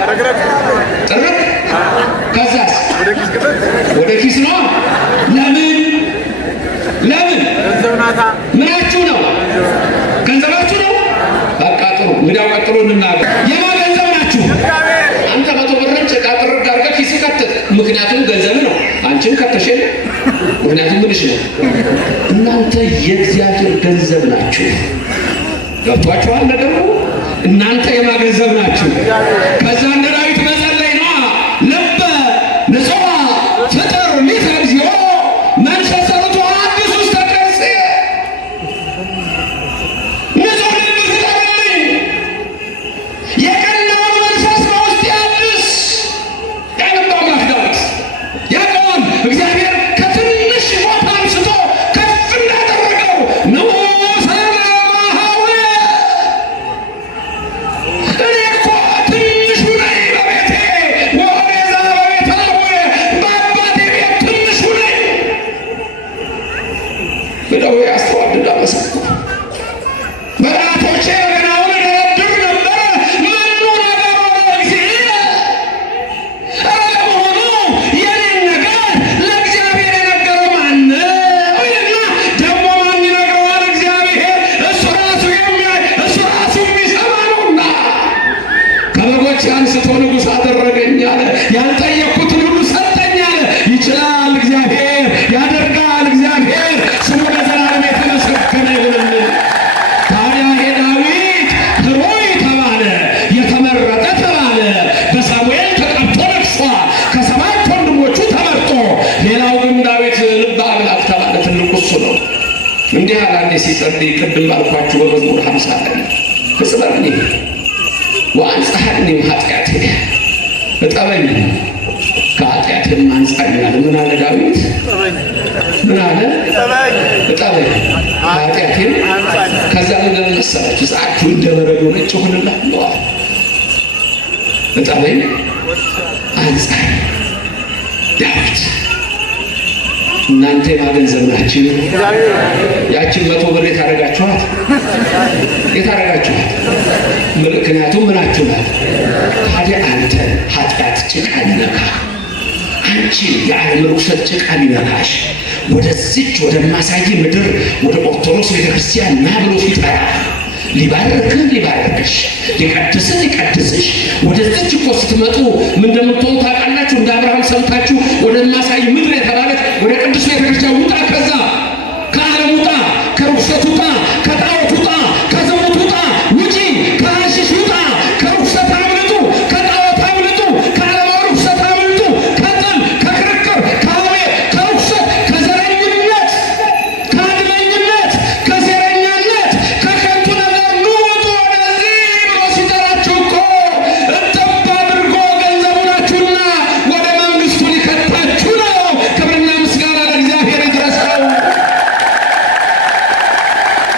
ጥርቅ ከዛስ ወደ ኪስ ነው። ለምን ምናችሁ ነው? ገንዘባችሁ ነው። በቃ ጥሩ እንግዲያው ቀጥሎ እንናገር። የማን ገንዘብ ናችሁ? አንተ 100 ብርን ጭቃ ጥርቅ አድርገህ ኪስ ከተት። ምክንያቱም ገንዘብ ነው። አንቺም ከተሸለ ምክንያቱም ምንሽ ነው? እናንተ የእግዚአብሔር ገንዘብ ናችሁ። ገብቷችኋል ነገሩ? እናንተ የማገንዘብ ናችሁ። ከዛ እንደ ዳዊት መጸለይ ነው። ልበ ንጹሐ ፍጥር ሊተ እግዚኦ መንፈሰ ርቱዐ አድስ ውስተ ከርሥየ። ንጹሕ ልብ ፍጠርልኝ፣ የቀናውን መንፈስ በውስጤ አድስ። ያንባ አምላክ ዳዊት ያዕቆብን እግዚአብሔር ከትንሽ ቦታ አንስቶ ከፍ እንዳደረገው ነው። ብለው ያስተዋልዳ መሰከሩ። በራቶቼ ገናውን ደረድር ነበረ ምኑ ነገር ወደ እግዚአብሔር ለመሆኑ የኔን ነገር ለእግዚአብሔር የነገረው ማን ነው? ይልና ደግሞ ማን ይነግረዋል? እግዚአብሔር እሱ ራሱ የሚያይ እሱ ራሱ የሚሰማ ነውና ከበጎች አንስቶ ንጉሥ አደረገኝ አለ። ያልጠየቅኩትን ሁሉ ሰጠኝ አለ። ይችላል እግዚአብሔር፣ ያደርጋል እግዚአብሔር። ስሙ ለዘላለም የተመሰገነ ይሁንልን። ነው። እንዲህ አለ አንዴ ሲጸልይ፣ ቅድም ባልኳችሁ በመዝሙር 50 ላይ እጽበርኒ ወአንጽሐኒ ኃጢአቴ፣ እጠበኝ ከኃጢአቴም አንጻኛል። ምን አለ ዳዊት? ምን አለ? እጠበኝ ከኃጢአቴም። ከዛ ምን መሰላችሁ? ጸአችሁ እንደ በረዶ ነጭ ሆነላለሁ። እጠበኝ አንጻኝ። ዳዊት እናንተ የማገንዘብ ናችሁ። ያችን 100 ብር የታረጋችኋት ምክንያቱም ምናችሁ ናት? ታዲያ አንተ ኃጢአት ጭቃ ሊነካ፣ አንቺ የዓለም ርኩሰት ጭቃ ሊነካሽ ወደዚች ወደማሳይ ምድር ወደ ኦርቶዶክስ ቤተክርስቲያን ና ብሎ ሲጠራ ሊባርክህ ሊባርክሽ ሊቀድስህ ሊቀድስሽ ወደዚች እኮ ስትመጡ ምን እንደምትሆኑ ታውቃላችሁ? እንደ አብርሃም ሰምታችሁ ወደማሳይ ምድር የተባለች ወደ ቅዱስ ቤተክርስቲያን ውጣ፣ ከዛ ከዓለም ውጣ፣ ከርኩሰት ውጣ፣ ከጣዖት ውጣ፣ ከዝሙት ውጣ፣ ውጪ፣ ከሐሺሽ ውጣ፣ ከርኩሰት አምልጡ፣ ከጣዖት አምልጡ፣ ከዓለማዊ ርኩሰት አምልጡ፣ ከጥል፣ ከክርክር፣ ከሐሜት፣ ከርኩሰት፣ ከዘረኝነት፣ ከአድመኝነት፣ ከሴረኛነት፣ ከከንቱ ነገር ኑ ውጡ ወደዚህ ብሎ ሲጠራችሁ እኮ እጥብ አድርጎ ገንዘቡ ናችሁና ወደ መንግስቱ ሊከታችሁ ነው። ክብርና ምስጋና ለእግዚአብሔር ይድረሰው።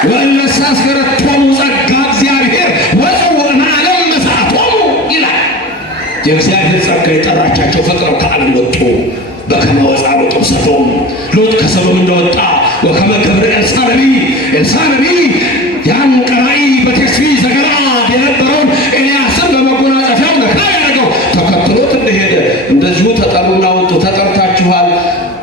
ወእለሰ አስገረቶሙ ጸጋ እግዚአብሔር ወጽኡ እምዓለም መሳቶሙ ይላል። የእግዚአብሔር ጸጋ የጠራቻቸው ፈጥረው ከዓለም ወጡ። በከመ ወፅአ ሎጥ እምሰዶም፣ ሎጥ ከሰዶም እንደወጣ ወከመ ገብረ ኤልሳዕ ነቢይ ያን ቀራኢ በቴስቢ ዘገለዓድ የነበረውን ኤልያስን በመጎናጸፊያው ነካ ያደረገው ተከትሎት እንደሄደ እንደዚሁ ተጠሩና ወጡ። ተጠርታችኋል፣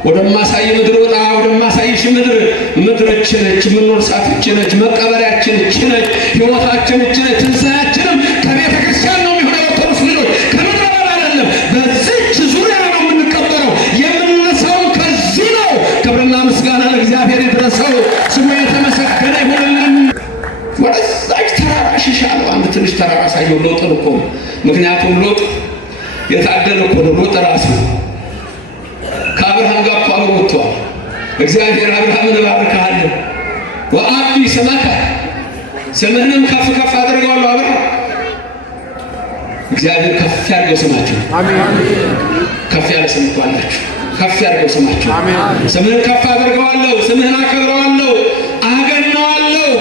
ወደማሳይ ምድር ወጣ፣ ወደማሳይሽ ምድር። ምድራችን ነች፣ የምንወርሳት እች ነች፣ መቀበሪያችን እች ነች፣ ሕይወታችን እች ነች። ትንሣኤያችንም ከቤተ ክርስቲያን ነው የሚሆነው። ኦርቶዶክስ ልጆች ከምድረ በዳ አይደለም፣ በዚች ዙሪያ ነው የምንቀበረው። የምንነሳውም ከዚህ ነው። ክብርና ምስጋና ለእግዚአብሔር ይድረሰው። ስሙ የተመሰገነ ይሁንልን። ወደዛች ተራራ ሽሻለሁ። አንድ ትንሽ ተራራ ሳየው ሎጥን እኮ ነው። ምክንያቱም ሎጥ የታደለ እኮ ነው። ሎጥ ራሱ ከአብርሃም ጋር እኮ አብሮ ወጥቷል። እግዚአብሔር አብርሃምን እባርክሃለሁ ወአቢ ስመከ፣ ስምህንም ከፍ ከፍ አድርገዋለሁ። አብርሃም እግዚአብሔር ከፍ ያድርገው ስማችሁ። ከፍ ያለ ስም እኮ አላችሁ። ከፍ ያድርገው ስማችሁ። ስምህን ከፍ አድርገዋለሁ፣ ስምህን አከብረዋለሁ፣ አገነዋለሁ።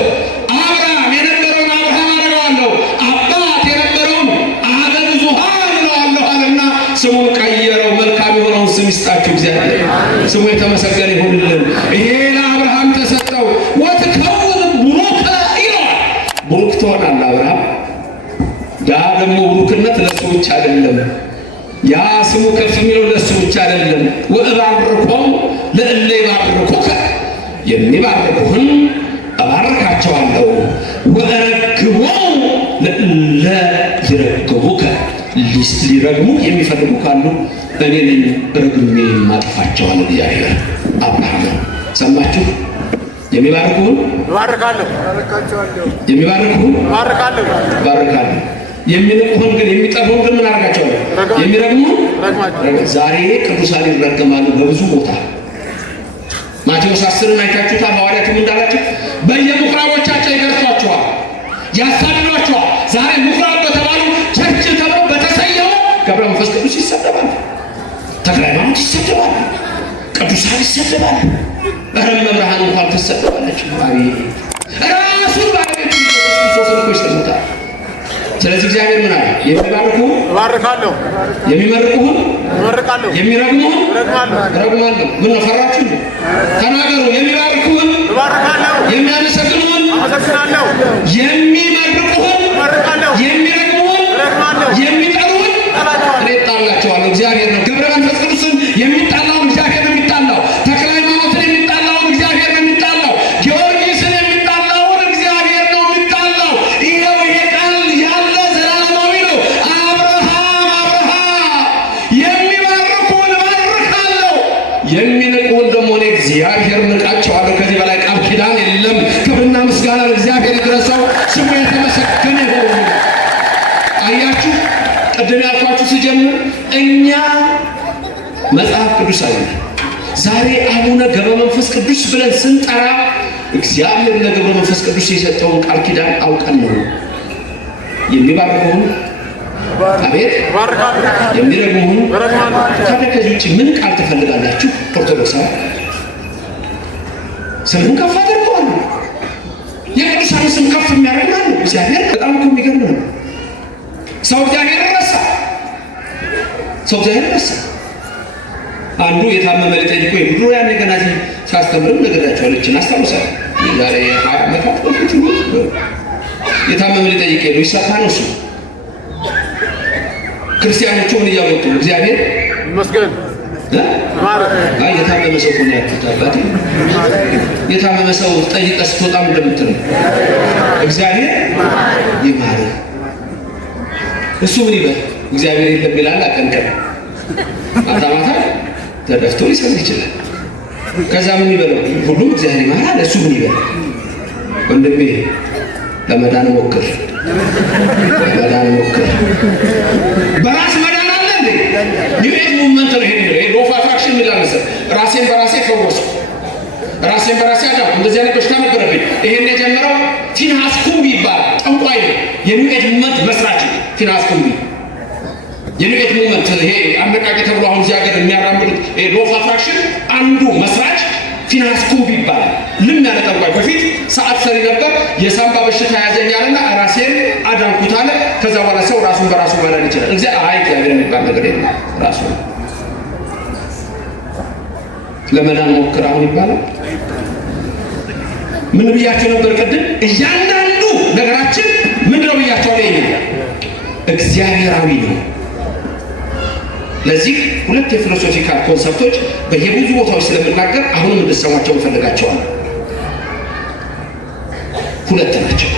አብርሃም የነበረውን አብርሃም አደርገዋለሁ፣ አባት የነበረውን አበ ብዙኃን እለዋለሁ አለና ስሙን ቀየረው። መልካም የሆነውን ስም ይስጣችሁ እግዚአብሔር። ስሙ የተመሰገነ ይሁንልን። ይሄ ለአብርሃም ተሰጠው። ወትከውን ቡሩከ ይለዋል። ቡሩክ ትሆናለህ አብርሃም። ያ ደግሞ ቡሩክነት ለሱ ብቻ አይደለም። ያ ስሙ ከፍ የሚለው ለሱ ብቻ አይደለም። ወእባርኮሙ ለእለ ይባርኩከ፣ የሚባርኩህን እባርካቸዋለሁ። ወእረግሞሙ ለእለ ይረግሙከ፣ ሊረግሙ የሚፈልጉ ካሉ እኔ ነኝ ረግሜ የማጠፋቸዋለሁ። እግዚአብሔር አብርሃም ሰማችሁ? የሚባርኩህን እባርካለሁ፣ የሚባርኩህን እባርካለሁ። የሚንቁህን ግን የሚጠሩህን ግን ምን አድርጋቸዋለሁ? የሚረግሙህን ዛሬ ቅዱሳን ይረገማሉ በብዙ ቦታ። ማቴዎስ 10ን አይታችሁታል። ሐዋርያቱም እንዳላቸው በየምኩራቦቻቸው ይገርፏቸዋል፣ ያሳድዷቸዋል። ዛሬ ምኩራብ በተባሉ ቸርች ተብለው በተሰየሙ ገብረ መንፈስ ቅዱስ ይሰደባል፣ ተክለ ሃይማኖት ይሰደባል፣ ቅዱሳን ይሰደባል። ኧረ መብርሃን እንኳን ትሰደባለች። ራሱን ባለቤት ክርስቶስን እኮ ይሰሙታል። ስለዚህ እግዚአብሔር ምን አለ? የሚባርኩህን እባርካለሁ፣ የሚመርቁህን እመርቃለሁ፣ የሚረግሙህን እረግማለሁ። ምን ነው ፈራችሁ? ተናገሩ። የሚባርኩህን እባርካለሁ፣ የሚያመሰግኑህን አመሰግናለሁ፣ የሚመርቁህን እመርቃለሁ፣ የሚረግሙህን እረግማለሁ፣ የሚጠሉህን እኔ እጣላቸዋለሁ። እግዚአብሔር ነው። ገብረ መንፈስ ቅዱስን የሚጣላውን እግዚአብሔር ነው የሚጣላው። ተክለ ሃይማኖትን የሚጣላውን እግዚአብሔር ነው የሚጣላው። ጊዮርጊስን የሚጣላውን እግዚአብሔር ነው የሚጣላው። ይኸው ይሄ ቃል ያለ ዘላለማዊ ነው። አብርሃም የሚባርኩህን እባርካለሁ፣ የሚንቁህን ደግሞ እኔ እግዚአብሔር ንቃቸዋለሁ። ከዚህ በላይ ቃል ኪዳን የለም። ክብርና ምስጋና ለእግዚአብሔር ይድረሰው። ስሙ የተመሰገነ ይሁን። አያችሁ፣ ቅድም ያልኳችሁ ስጀምር እኛ መጽሐፍ ቅዱሳዊ ዛሬ አቡነ ገብረ መንፈስ ቅዱስ ብለን ስንጠራ እግዚአብሔር ለገብረ መንፈስ ቅዱስ የሰጠውን ቃል ኪዳን አውቀን ነው። የሚባርከውን አቤት የሚረግሙን። ታዲያ ከዚህ ውጭ ምን ቃል ትፈልጋላችሁ? ኦርቶዶክሳዊ ስምህን ከፍ አድርገዋል። የቅዱሳን ስም ከፍ የሚያደርግ ነው እግዚአብሔር። በጣም እኮ የሚገርም ነው። ሰው እግዚአብሔር ረሳ። ሰው እግዚአብሔር ረሳ። አንዱ የታመመ ሊጠይቆ የድሮ ያኔ ገና ሲያስተምርም ነገራቸዋል። እችን አስታውሳለሁ። የዛሬ 20 ዓመታት በፊት የታመመ ሊጠይቅ ሄዱ። ይሰፋ ነው እሱ። ክርስቲያኖቹ ምን እያወጡ እግዚአብሔር ይመስገን የታመመ ሰው ሆነ ያሉት አባቴ የታመመ ሰው ጠይቀህ ስትወጣም እንደምትለው እግዚአብሔር ይማርህ። እሱ ምን ይበል? እግዚአብሔር የለም ይላል። አቀንቀን ማታ ማታ ተደፍቶ ሊሰጥ ይችላል። ከዛ ምን ይበለው? ሁሉም እግዚአብሔር ይማርህ። እሱ ምን ይበል? ወንድሜ ለመዳን ሞክር፣ ለመዳን ሞክር። በራስ መዳን አለ እንዴ? ኒውኤጅ ሙቭመንት ነው። ይሄ ሎፍ አትራክሽን የሚል መሰለህ። ራሴን በራሴ ፈወስኩ፣ ራሴን በራሴ አዳንኩ። እንደዚህ አይነት በሽታ ነበረብኝ። ይሄን የጀመረው ፊንሃስ ኩምቢ ይባላል። ጠንቋይ ነው። የኒውኤጅ ሙቭመንት መስራች ፊንሃስ ኩምቢ። የኒውኤጅ ሙቭመንት ይሄ አነቃቂ ተብሎ አሁን እዚህ ሀገር የሚያራምዱት ይሄ ሎፍ አትራክሽን አንዱ መስራች ፊንሃስ ኩምቢ ይባላል። ልም ያለ ጠንቋይ። በፊት ሰዓት ሰሪ ነበር። የሳምባ በሽታ ያዘኛልና ራሴን አዳንኩት አለ። ከዛ በኋላ ሰው ራሱን በራሱ ማዳን ይችላል። እግዚአብሔር የሚባል ነገር የለም። ራሱ ለመዳን ሞክር አሁን ይባላል። ምን ብያቸው ነበር ቅድም? እያንዳንዱ ነገራችን ምንድነው ብያቸው ላይ እግዚአብሔራዊ ነው። ለዚህ ሁለት የፊሎሶፊካል ኮንሰፕቶች በየብዙ ቦታዎች ስለምናገር አሁንም እንድትሰሟቸው እንፈልጋቸዋለን። ሁለት ናቸው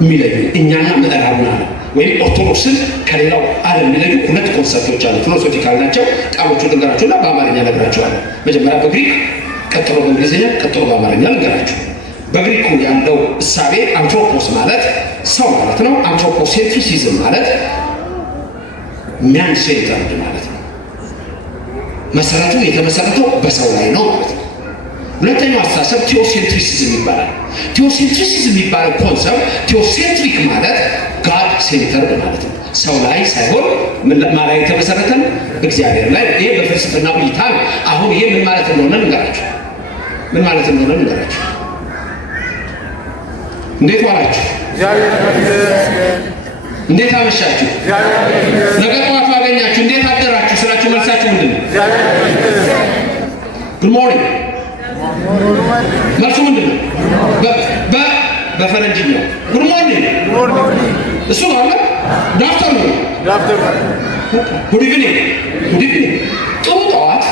የሚለዩ እኛና ምዕራቡና ነው ወይም ኦርቶዶክስን ከሌላው ዓለም የሚለዩ ሁለት ኮንሰፕቶች አሉ። ፊሎሶፊካል ናቸው። ቃሎቹ ልንገራችሁና በአማርኛ እነግራችኋለሁ። መጀመሪያ በግሪክ፣ ቀጥሎ በእንግሊዝኛ፣ ቀጥሎ በአማርኛ ልንገራችሁ። በግሪኩ ያለው እሳቤ አንትሮፖስ ማለት ሰው ማለት ነው። አንትሮፖሴንትሪሲዝም ማለት ማን ሴንተርድ ማለት ነው። መሰረቱ የተመሰረተው በሰው ላይ ነው ማለት ነው። ሁለተኛው አስተሳሰብ ቲዮሴንትሪሲዝም ይባላል። ቲዮሴንትሪሲዝም የሚባለው ኮንሰፕት ቲዮሴንትሪክ ማለት ጋድ ሴንተርድ ማለት ነው። ሰው ላይ ሳይሆን ላይ የተመሰረተ እግዚአብሔር ላይ። ይሄ በፍልስፍና እይታ ነው። አሁን ይሄ ምን ማለት እንደሆነ ልንገራችሁ። ምን ማለት እንደሆነ ልንገራችሁ። እንዴት ዋላችሁ? እንዴት አመሻችሁ? ነገ ጠዋት ባገኛችሁ እንዴት አደራችሁ ስላችሁ መልሳችሁ ምንድን ነው? ጉድ ሞርኒንግ። መልሱ ምንድን ነው? በፈረንጅኛው ጉድ ሞርኒንግ እሱ ነው አለ። ዳፍተር ነው ጉድ ኢቭኒንግ። ጉድ ኢቭኒንግ ጥሩ ጠዋት፣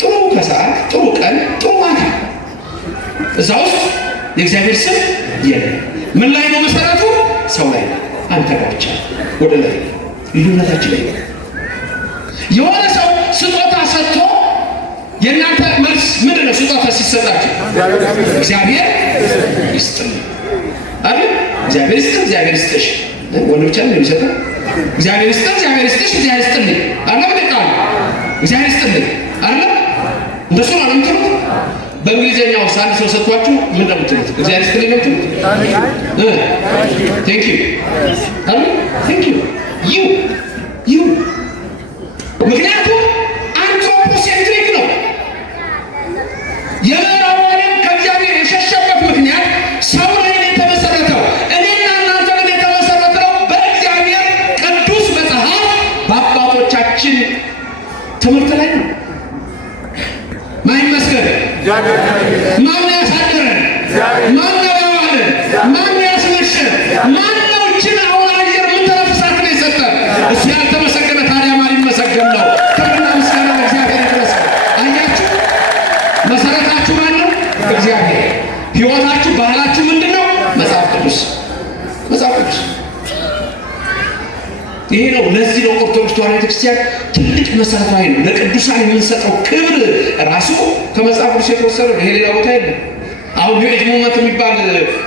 ጥሩ ከሰዓት፣ ጥሩ ቀን፣ ጥሩ ማታ። እዛ ውስጥ የእግዚአብሔር ስም የለም። ምን ላይ ነው መሰረቱ? ሰው ላይ ነው። አንተ ጋር ብቻ ወደ ላይ ልዩነታችን ላይ የሆነ ሰው ስጦታ ሰጥቶ የእናንተ መልስ ምንድን ነው? ስጦታ ሲሰጣችሁ እግዚአብሔር ይስጥልኝ አይደል? እግዚአብሔር ይስጥልኝ፣ እግዚአብሔር ይስጥሽ። ወንድ ብቻ ነው የሚሰጠው። እግዚአብሔር ይስጥልኝ፣ እግዚአብሔር ይስጥሽ፣ እግዚአብሔር ይስጥልኝ አለ። በቃ እግዚአብሔር ይስጥልኝ አይደል? እንደሱ ነው የምትሉት። በእንግሊዝኛው ሳንድ ሰው ሰጥቷችሁ ምን እንደምትሉት እግዚአብሔር ይስጥልኝ ነው የምትሉት። ቴንክ ዩ አይደል? ቴንክ ዩ ዩ ምክንያቱም አንትሮፖሴንትሪክ ነው። የምዕራቡ ዓለም ከእግዚአብሔር የሸሸበት ምክንያት ሰው ላይ ነው የተመሰረተው። እኔና እናንተ ግን የተመሰረተው በእግዚአብሔር ቅዱስ መጽሐፍ በአባቶቻችን ትምህርት ላይ ነው። ማን ይመስገን? ማን ያሳደረን? ማን ያዋለን? ማን ያስመሸን? ማን ነው እችን አሁን አየር የምንተነፍሳት ነው የሰጠን? እሱ ያልተመሰገነ ታዲያ ማን ይመሰገን ነው? ክብርና ምስጋና ለእግዚአብሔር ይድረስ። አያችሁ፣ መሰረታችሁ ማን ነው? እግዚአብሔር። ህይወታችሁ፣ ባህላችሁ ምንድን ነው? መጽሐፍ ቅዱስ። መጽሐፍ ቅዱስ ይሄ ነው። ለዚህ ነው ኦርቶዶክስ ተዋሕዶ ቤተክርስቲያን ትልቅ መሰረታዊ ነው። ለቅዱሳን የምንሰጠው ክብር ራሱ ከመጽሐፍ ቅዱስ የተወሰደ ነው። ይሄ ሌላ ቦታ የለም። አሁን ኒውኤጅ ሙቭመንት የሚባል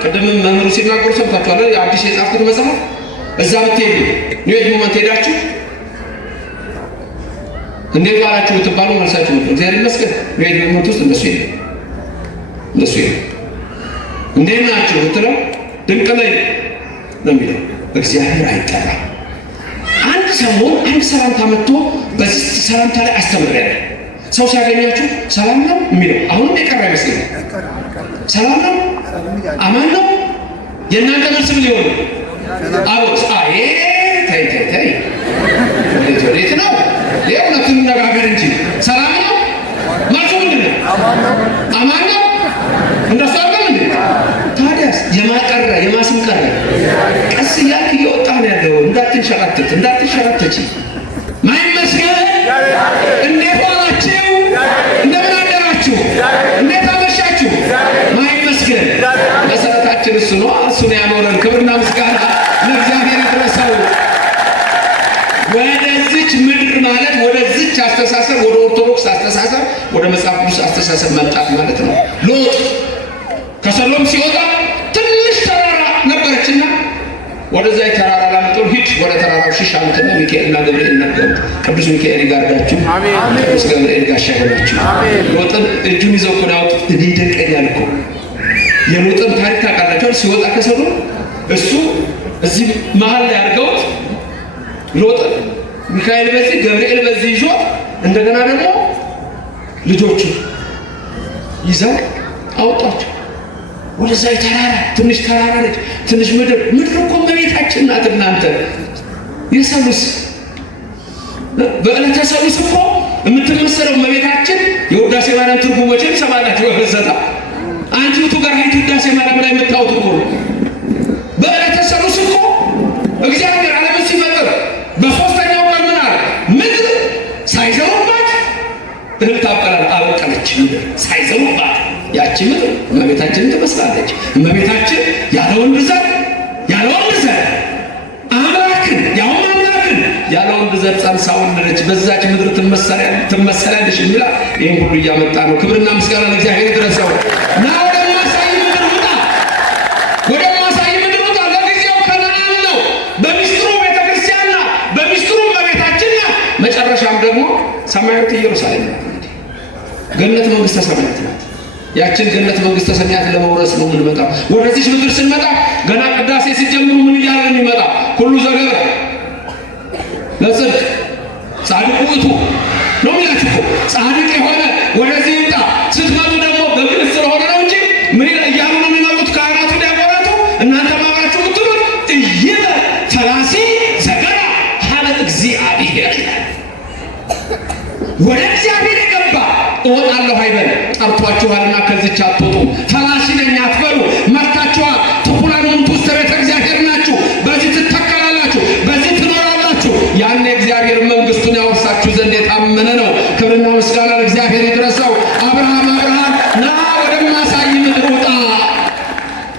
ቅድም መምህሩ ሲናገሩ ሰምታችኋል። አዲስ የጻፍኩት መጽሐፍ እዛ ብትሄዱ ኒውኤጅ ሙቭመንት ሄዳችሁ እንዴት ዋላችሁ ብትባሉ መልሳችሁ እግዚአብሔር ይመስገን ቤት በሞት ውስጥ እንደሱ የለም። እንዴት ናችሁ ብትለው ድንቅ ነኝ ነው የሚለው። እግዚአብሔር አይጠራም። አንድ ሰሞን አንድ ሰላምታ መጥቶ በዚህ ሰላምታ ላይ አስተምሬያለሁ። ሰው ሲያገኛችሁ ሰላም ነው የሚለው አሁንም የቀረ አይመስለኝም። ሰላም ነው፣ አማን ነው። የእናንተ መልስ ምን ሊሆን አቦስ ተይ ወዴት ነው? የእውነቱን ነጋገር እንጂ ሰላም ነው መልሱ ምንድን ነው? አማን ነው። እንደሱ አለም እንዴ? ታዲያስ የማቀረ የማስም ቀረ? ቀስ እያልክ እየወጣ ነው ያለው። እንዳትንሸራተች ማይመስገን። እንዴት ዋላችሁ? እንደምን አደራችሁ? እንዴት አመሻችሁ? ማይመስገን መሰረታችን እሱ ነው። እሱን ያኖረን ክብርና ምስጋና ለእግዚአብሔር ይድረሰው። ወደዚች ምድር ማለት ወደዚች አስተሳሰብ፣ ወደ ኦርቶዶክስ አስተሳሰብ፣ ወደ መጽሐፍ ቅዱስ አስተሳሰብ መምጣት ማለት ነው። ሎጥ ከሰሎም ሲወጣ ትንሽ ተራራ ነበረችና ወደዛ ተራራ ላምጠው ሂድ፣ ወደ ተራራው ሽሽ አሉትና ሚካኤልና ገብርኤል ነገሩት። ቅዱስ ሚካኤል ይጋርዳችሁ፣ ቅዱስ ገብርኤል ጋሻ ይሆናችሁ። ሎጥን እጁን ይዘው እኮ ያወጡት። እኔ ይደንቀኛል እኮ የሎጥን ታሪክ ታውቃላችሁ። ሲወጣ ከሰሎም እሱ እዚህ መሀል ላይ አድርገውት ሎጥ ሚካኤል በዚህ ገብርኤል በዚህ ይዞ እንደገና ደግሞ ልጆቹ ይዘው አወጣቸው። ወደዛ ተራራ ትንሽ ተራራ ነች፣ ትንሽ ምድር እኮ እመቤታችን ናት። እናንተ የሰሉስ በዕለተ ሰሉስ እኮ የምትመሰለው እመቤታችን የውዳሴ ማርያም ትርጉሞችን ሰማላችሁ። በፈሰታ አንቺ ውጡ ጋር ሀይቱ ውዳሴ ማርያም ላይ የምታወጡ እኮ በዕለተ ሰሉስ እኮ እግዚአብሔር ዓለምን ሲፈጥር በሶስተኛው ቀን ምን አለ? ምድር ሳይዘሩባት እህል ታበቅላለች። አበቀለች። ምድር ሳይዘሩባት ያቺ ምድር እመቤታችንን ትመስላለች። እመቤታችን ያለ ወንድ ዘር አምላክን ያለ ወንድ ዘር ጸንሳ ወለደች። በዛች ምድር ትመሰላለች የሚላ ይህን ሁሉ እያመጣ ነው። ክብርና ምስጋና ለእግዚአብሔር ይድረሰው። ና ወደማሳይ ምድር ውጣ፣ ወደማሳይ ምድር ውጣ። ለጊዜው ከነዓን ነው፣ በሚስጥሩ ቤተክርስቲያን ናት፣ በሚስጥሩ እመቤታችን ናት። መጨረሻም ደግሞ ሰማያዊት ኢየሩሳሌም ናት። ገነት መንግስተ ሰማያት ናት። ያችን ገነት መንግስተ ሰማያት ለመውረስ ነው የምንመጣው። ወደዚህ ምድር ስንመጣ ገና ቅዳሴ ሲጀምሩ ምን እያለ ነው የሚመጣ? ሁሉ ዘገበ ለጽድቅ ጻድቅ ውእቱ ነው የሚላችሁ እኮ። ጻድቅ የሆነ ወደዚህ ይምጣ። ስትመጡ ደግሞ በግልጽ ስለሆነ ነው እንጂ ምን እያሉ ነው የሚመጡት? ካህናቱ ዲያቆናቱ እናንተ ማብራችሁ ብትሉት ፈላሲ ዘገራ ሀለ እግዚአብሔር ወደ እግዚአብሔር የገባ እወጣለሁ አይበል። ጠርቷችኋልና ከዚች አትወጡ። ፈላሲ ነኝ አትበሉ። መርታችኋል። ትኩላኑን ውስጥ ቤተ እግዚአብሔር ናችሁ። በዚህ ትተከላላችሁ፣ በዚህ ትኖራላችሁ። ያን የእግዚአብሔር መንግስቱን ያወርሳችሁ ዘንድ የታመነ ነው። ክብርና ምስጋና ለእግዚአብሔር ይድረሰው። አብርሃም ና ወደማሳይ ምድር ውጣ፣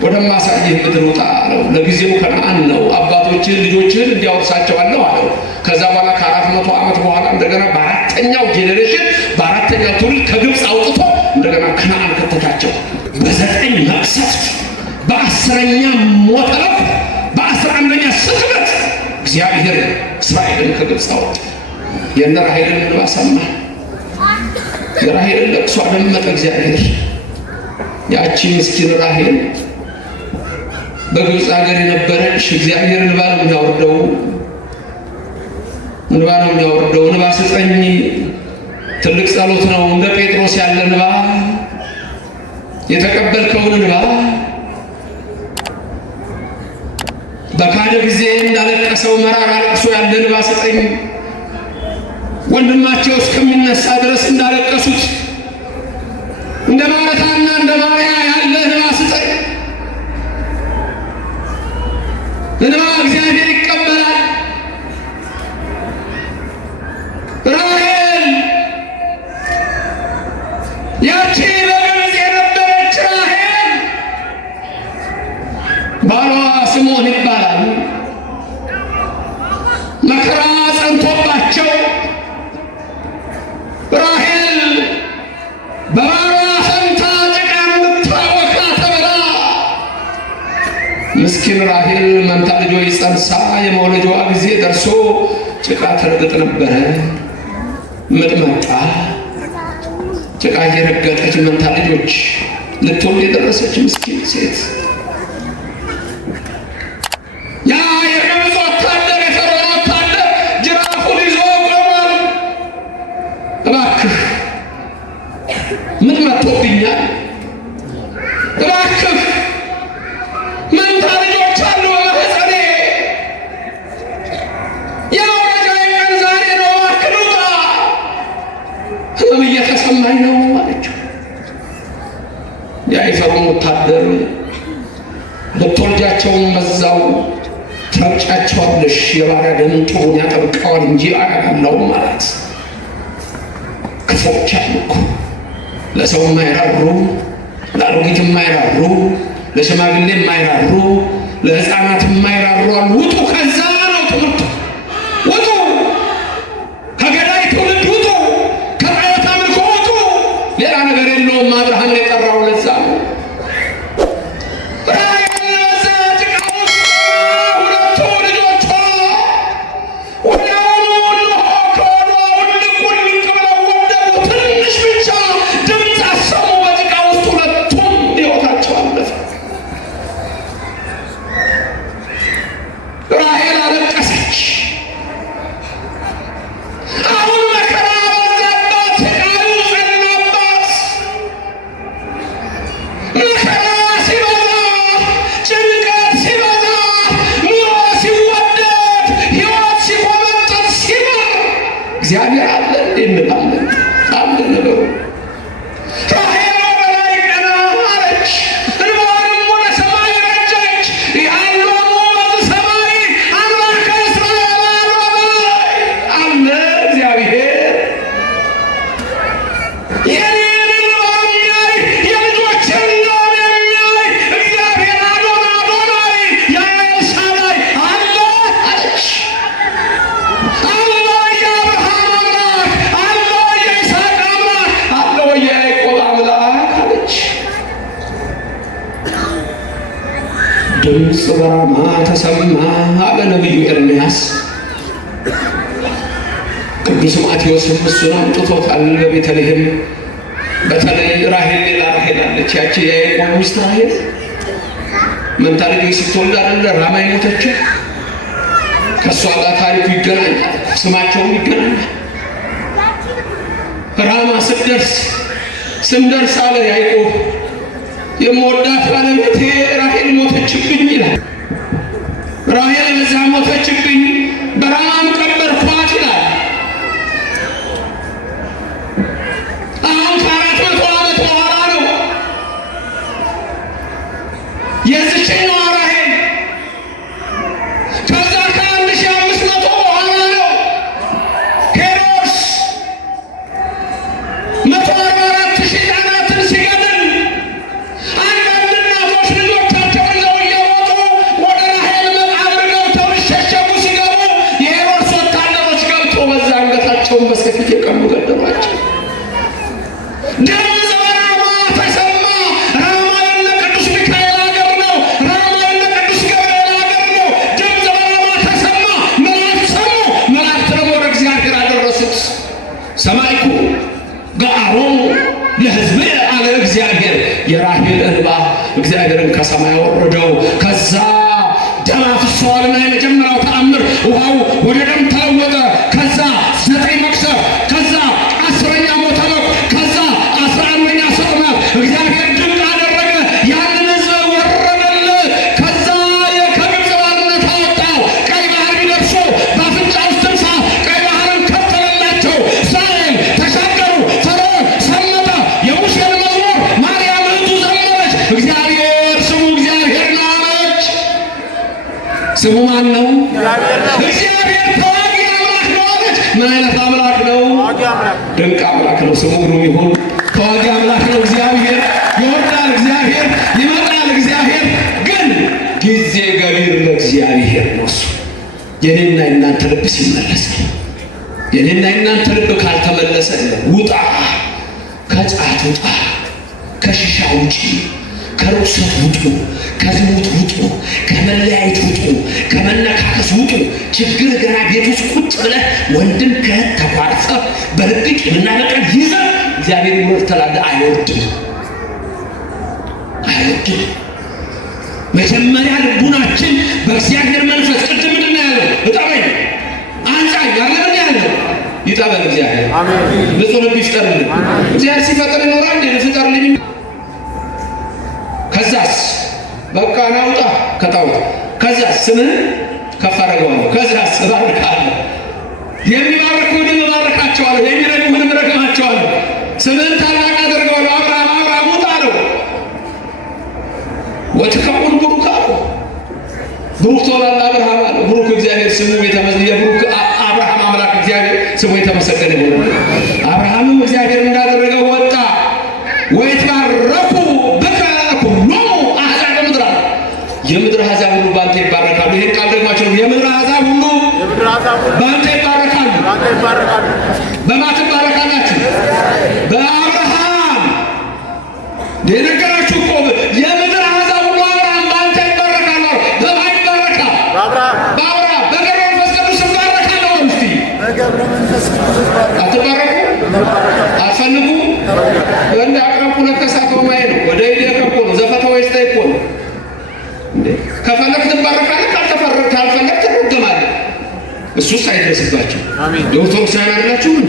ወደማሳይ ምድር ውጣ አለው። ለጊዜው ከነዓን ነው። አባቶችህን ልጆችህን እንዲያወርሳቸዋለሁ አለው። ከዛ በኋላ ከ400 ዓመት በኋላ እንደገና በአራተኛው ጄኔሬሽን በአራተኛው ትውልድ ከግብፅ አውጥቶ እንደገና ከነዓን ከተታቸው። በ9 መቅሰፍት፣ በ10ኛ ሞተ ነፍስ፣ በ11ኛ ስቅለት እግዚአብሔር እስራኤልን ከግብፅ አወጣ። የእነ ራሔልን እንባ ሰማ። የራሔልን ለቅሶ አደመጠ እግዚአብሔር። ያቺ ምስኪን ራሔል በግብፅ ሀገር የነበረች እግዚአብሔር እንባ ነው የሚያወርደው። እንባ ስጠኝ ትልቅ ጸሎት ነው። እንደ ጴጥሮስ ያለ እንባ፣ የተቀበልከውን እንባ በካደ ጊዜ እንዳለቀሰው መራራ ለቅሶ ያለ እንባ ስጠኝ። ወንድማቸው እስከሚነሳ ድረስ እንዳለቀሱት እንደ ማርታና እንደ ማርያ ያለ እንባ ስጠኝ። እንባ እግዚአብሔር ይቀበላል። ራሔል ያቺ በግብፅ የነበረች ራሔል ባሏ ስምዖን ይባላል። መከራ ጸንቶባቸው ራሔል በባሏ ፈንታ ጭቃ የምታቦካ ተብላ ምስኪን ራሔል መንታ ልጆች ጸንሳ የመውለጃዋ ጊዜ ደርሶ ጭቃ ትረግጥ ነበረ። ምጥ መጣ። ጭቃ እየረገጠች መንታ ልጆች ልትወልድ የደረሰች ምስኪን ሴት ያ የግብፅ ወታደር የፈርዖን ወታደር ጅራፉን ይዞ ቆሟል። እባክህ ምን መጥቶብኛል? እባክህ መንታ ልጆች አሉ በማህፀኔ፣ የመውለጃዬ ቀን ዛሬ ነው፣ እባክህ ልውጣ፣ ህመም እየተሰማኝ ነው አለችው። ያ የፈርዖን ወታደር ልትወልጃቸውን በዛው ትረግጫቸዋለሽ፣ የባሪያ ደም ጡሩን ያጠብቀዋል እንጂ አያላውም አላት። ክፎች አሉ እኮ ለሰው የማይራሩ፣ ለአሮጊት የማይራሩ፣ ለሽማግሌ የማይራሩ፣ ለሕፃናት የማይራሩ አሉ። ውጡ! ከዛ ነው ትምህርቱ። ውጡ! ከገዳይ ትውልድ ውጡ! ከጣዖት አምልኮ ውጡ! ሌላ ነገር የለውም። አብርሃምን የጠራው ለዛ ነው። እግዚአብሔር አለ እንላለን። አለ ነገሩ። ራሔል በላይ ቀና አለች፣ እንባዋንም ወደ ሰማይ ረጨች። ያለሙ በሰማይ አምላከ እስራኤል አለ እግዚአብሔር። የኔን እንባ የሚያይ የልጆችን ደም የሚያይ እግዚአብሔር አዶናይ የኤልሳዳይ አለ አለች። ድምፅ በራማ ተሰማ አለ ነቢዩ ኤርምያስ። ቅዱስ ማቴዎስም እሱን አምጥቶታል በቤተልሔም። በተለይ ራሔል፣ ሌላ ራሔል አለች፣ ያቺ የያዕቆብ ሚስት ራሔል መንታ ልጆች ስትወልድ አይደለ ራማ የሞተችው። ከእሷ ጋር ታሪኩ ይገናኛል፣ ስማቸውም ይገናኛል። ራማ ስንደርስ አለ ያዕቆብ የምወዳት ባለቤቴ ራሔል ሞተችብኝ ይላል። ራሔል በዛ ሞተችብኝ፣ በራማም ቀበርኳት ይላል። አሁን ከ400 ዓመት በኋላ ነው የዚችኛዋ ራሔል። ከዛ ከ1500 በኋላ ነው ሄሮድስ 144,000 ሕፃናትን ሲገድል በስከፊት የቀሙ ገደሏቸው። ድምፅ በራማ ተሰማ። ራማ የእነ ቅዱስ ሚካኤል አገር ነው። ራማ የእነ ቅዱስ ገብርኤል አገር ነው። ድምፅ በራማ ተሰማ። መላእክት ሰሙ። መላእክት ደግሞ ወደ እግዚአብሔር አደረሱት። ሰማይኩ ገአሮሙ ለሕዝቤ አለ እግዚአብሔር። የራሔል እንባ እግዚአብሔርን ከሰማይ ወረደው። ከዛ ደም አፍስሰዋልና የመጀመሪያው ተአምር ውሃው ወደ ደም ተለወጠ። ከዛ 9 መቅሰፍ፣ ከዛ 10ኛ ሞተ መኩ፣ ከዛ 11ኛ ሰጥመት። እግዚአብሔር ድንቅ አደረገ። ያንን ሕዝብ ወረደል። ከዛ ከግብፅ ባርነት አወጣው። ቀይ ባህር ቢደርሱ በአፍንጫ ውስጥ እሳት ቀይ ባህርን ከፈለላቸው። እስራኤል ተሻገሩ። ፈርዖን ሰመጠ። የሙሴን መዝሙር ማርያም እህቱ ዘመረች። እግዚአብሔር ስሙ እግዚአብሔር ነው አለች። ስሙ ማን ነው? እግዚአብሔር ተዋጊ አምላክ ነው አለች። ምን አይነት አምላክ ነው? ድንቅ አምላክ ነው። ስሙ ግሩም ይሁን። ተዋጊ አምላክ ነው እግዚአብሔር። ይወርዳል እግዚአብሔር፣ ይመጣል እግዚአብሔር። ግን ጊዜ ገቢር ለእግዚአብሔር ነው እሱ። የኔና የናንተ ልብ ሲመለስ፣ የኔና የናንተ ልብ ካልተመለሰ ውጣ፣ ከጫት ውጣ፣ ከሽሻ ውጪ፣ ከርኩሰት ውጡ፣ ከዝሙት ውጡ፣ ከመለያየት ውጡ፣ ከመነካከስ ውጡ። ችግር ገና ቤት ውስጥ ቁጭ ብለህ ወንድም ከእህት ተቋርጸህ በርግጥ የምናበቀል ይዘህ እግዚአብሔር ይወርተላል። አይወርድም። መጀመሪያ ልቡናችን በእግዚአብሔር መንፈስ ቅድም ምንድን ነው ያለው? እጠበኝ አንጻኝ ያለ ያለው ይጠበል እግዚአብሔር። ንጹህ ልብ ይፍጠርልን። እግዚአብሔር ሲፈጥር ይኖራል እንዴ? ፍጠርልኝ። ከዛስ በቃ ናውጣ ከጣውት ከዛስ ስምህን ከፍ አደርገዋለሁ። ከዛስ እባርካለሁ። የሚባርኩህንም እባርካቸዋለሁ፣ የሚረግሙህንም እረግማቸዋለሁ። ስምህን ታላቅ አደርገዋለሁ። አብርሃም ውጣ አለው። ወትከውን ቡሩክ አለው። ብሩክ ትሆናለህ አብርሃም አለው። ብሩክ እግዚአብሔር ስሙ የብሩክ አብርሃም አምላክ እግዚአብሔር ስሙ የተመሰገነ ይሁን። አብርሃምም እግዚአብሔር እንዳደረገው ወጣ። ወይትባረኩ በከ ኩሎሙ አሕዛበ ምድር፣ የምድር አሕዛብ ሁሉ በአንተ ይባረካሉ። ይህን ቃል ደግማቸው። የምድር አሕዛብ ሁሉ በአንተ ይባረካሉ። በማን ትባረካላችሁ? በአብርሃም የነገራችሁ እኮ የምድር አሕዛብ ሁሉ አብርሃም በአንተ ይባረካሉ። በማን ይባረካል? በአብርሃም። በገብረ መንፈስ ቅዱስ ይባረካሉ። እስቲ አትባረኩ? አትፈልጉ? እንደ አቅረቡ ለከሳተው ማይ ነው። ወደ ይደከቁ ነው። ዘፈተው ይስተይቆ ነው። ከፈለክ ትባረካለህ፣ ካልፈለክ ትረገማለህ። እሱስ አይደርስባችሁ። የኦርቶዶክሳውያን አይደላችሁም?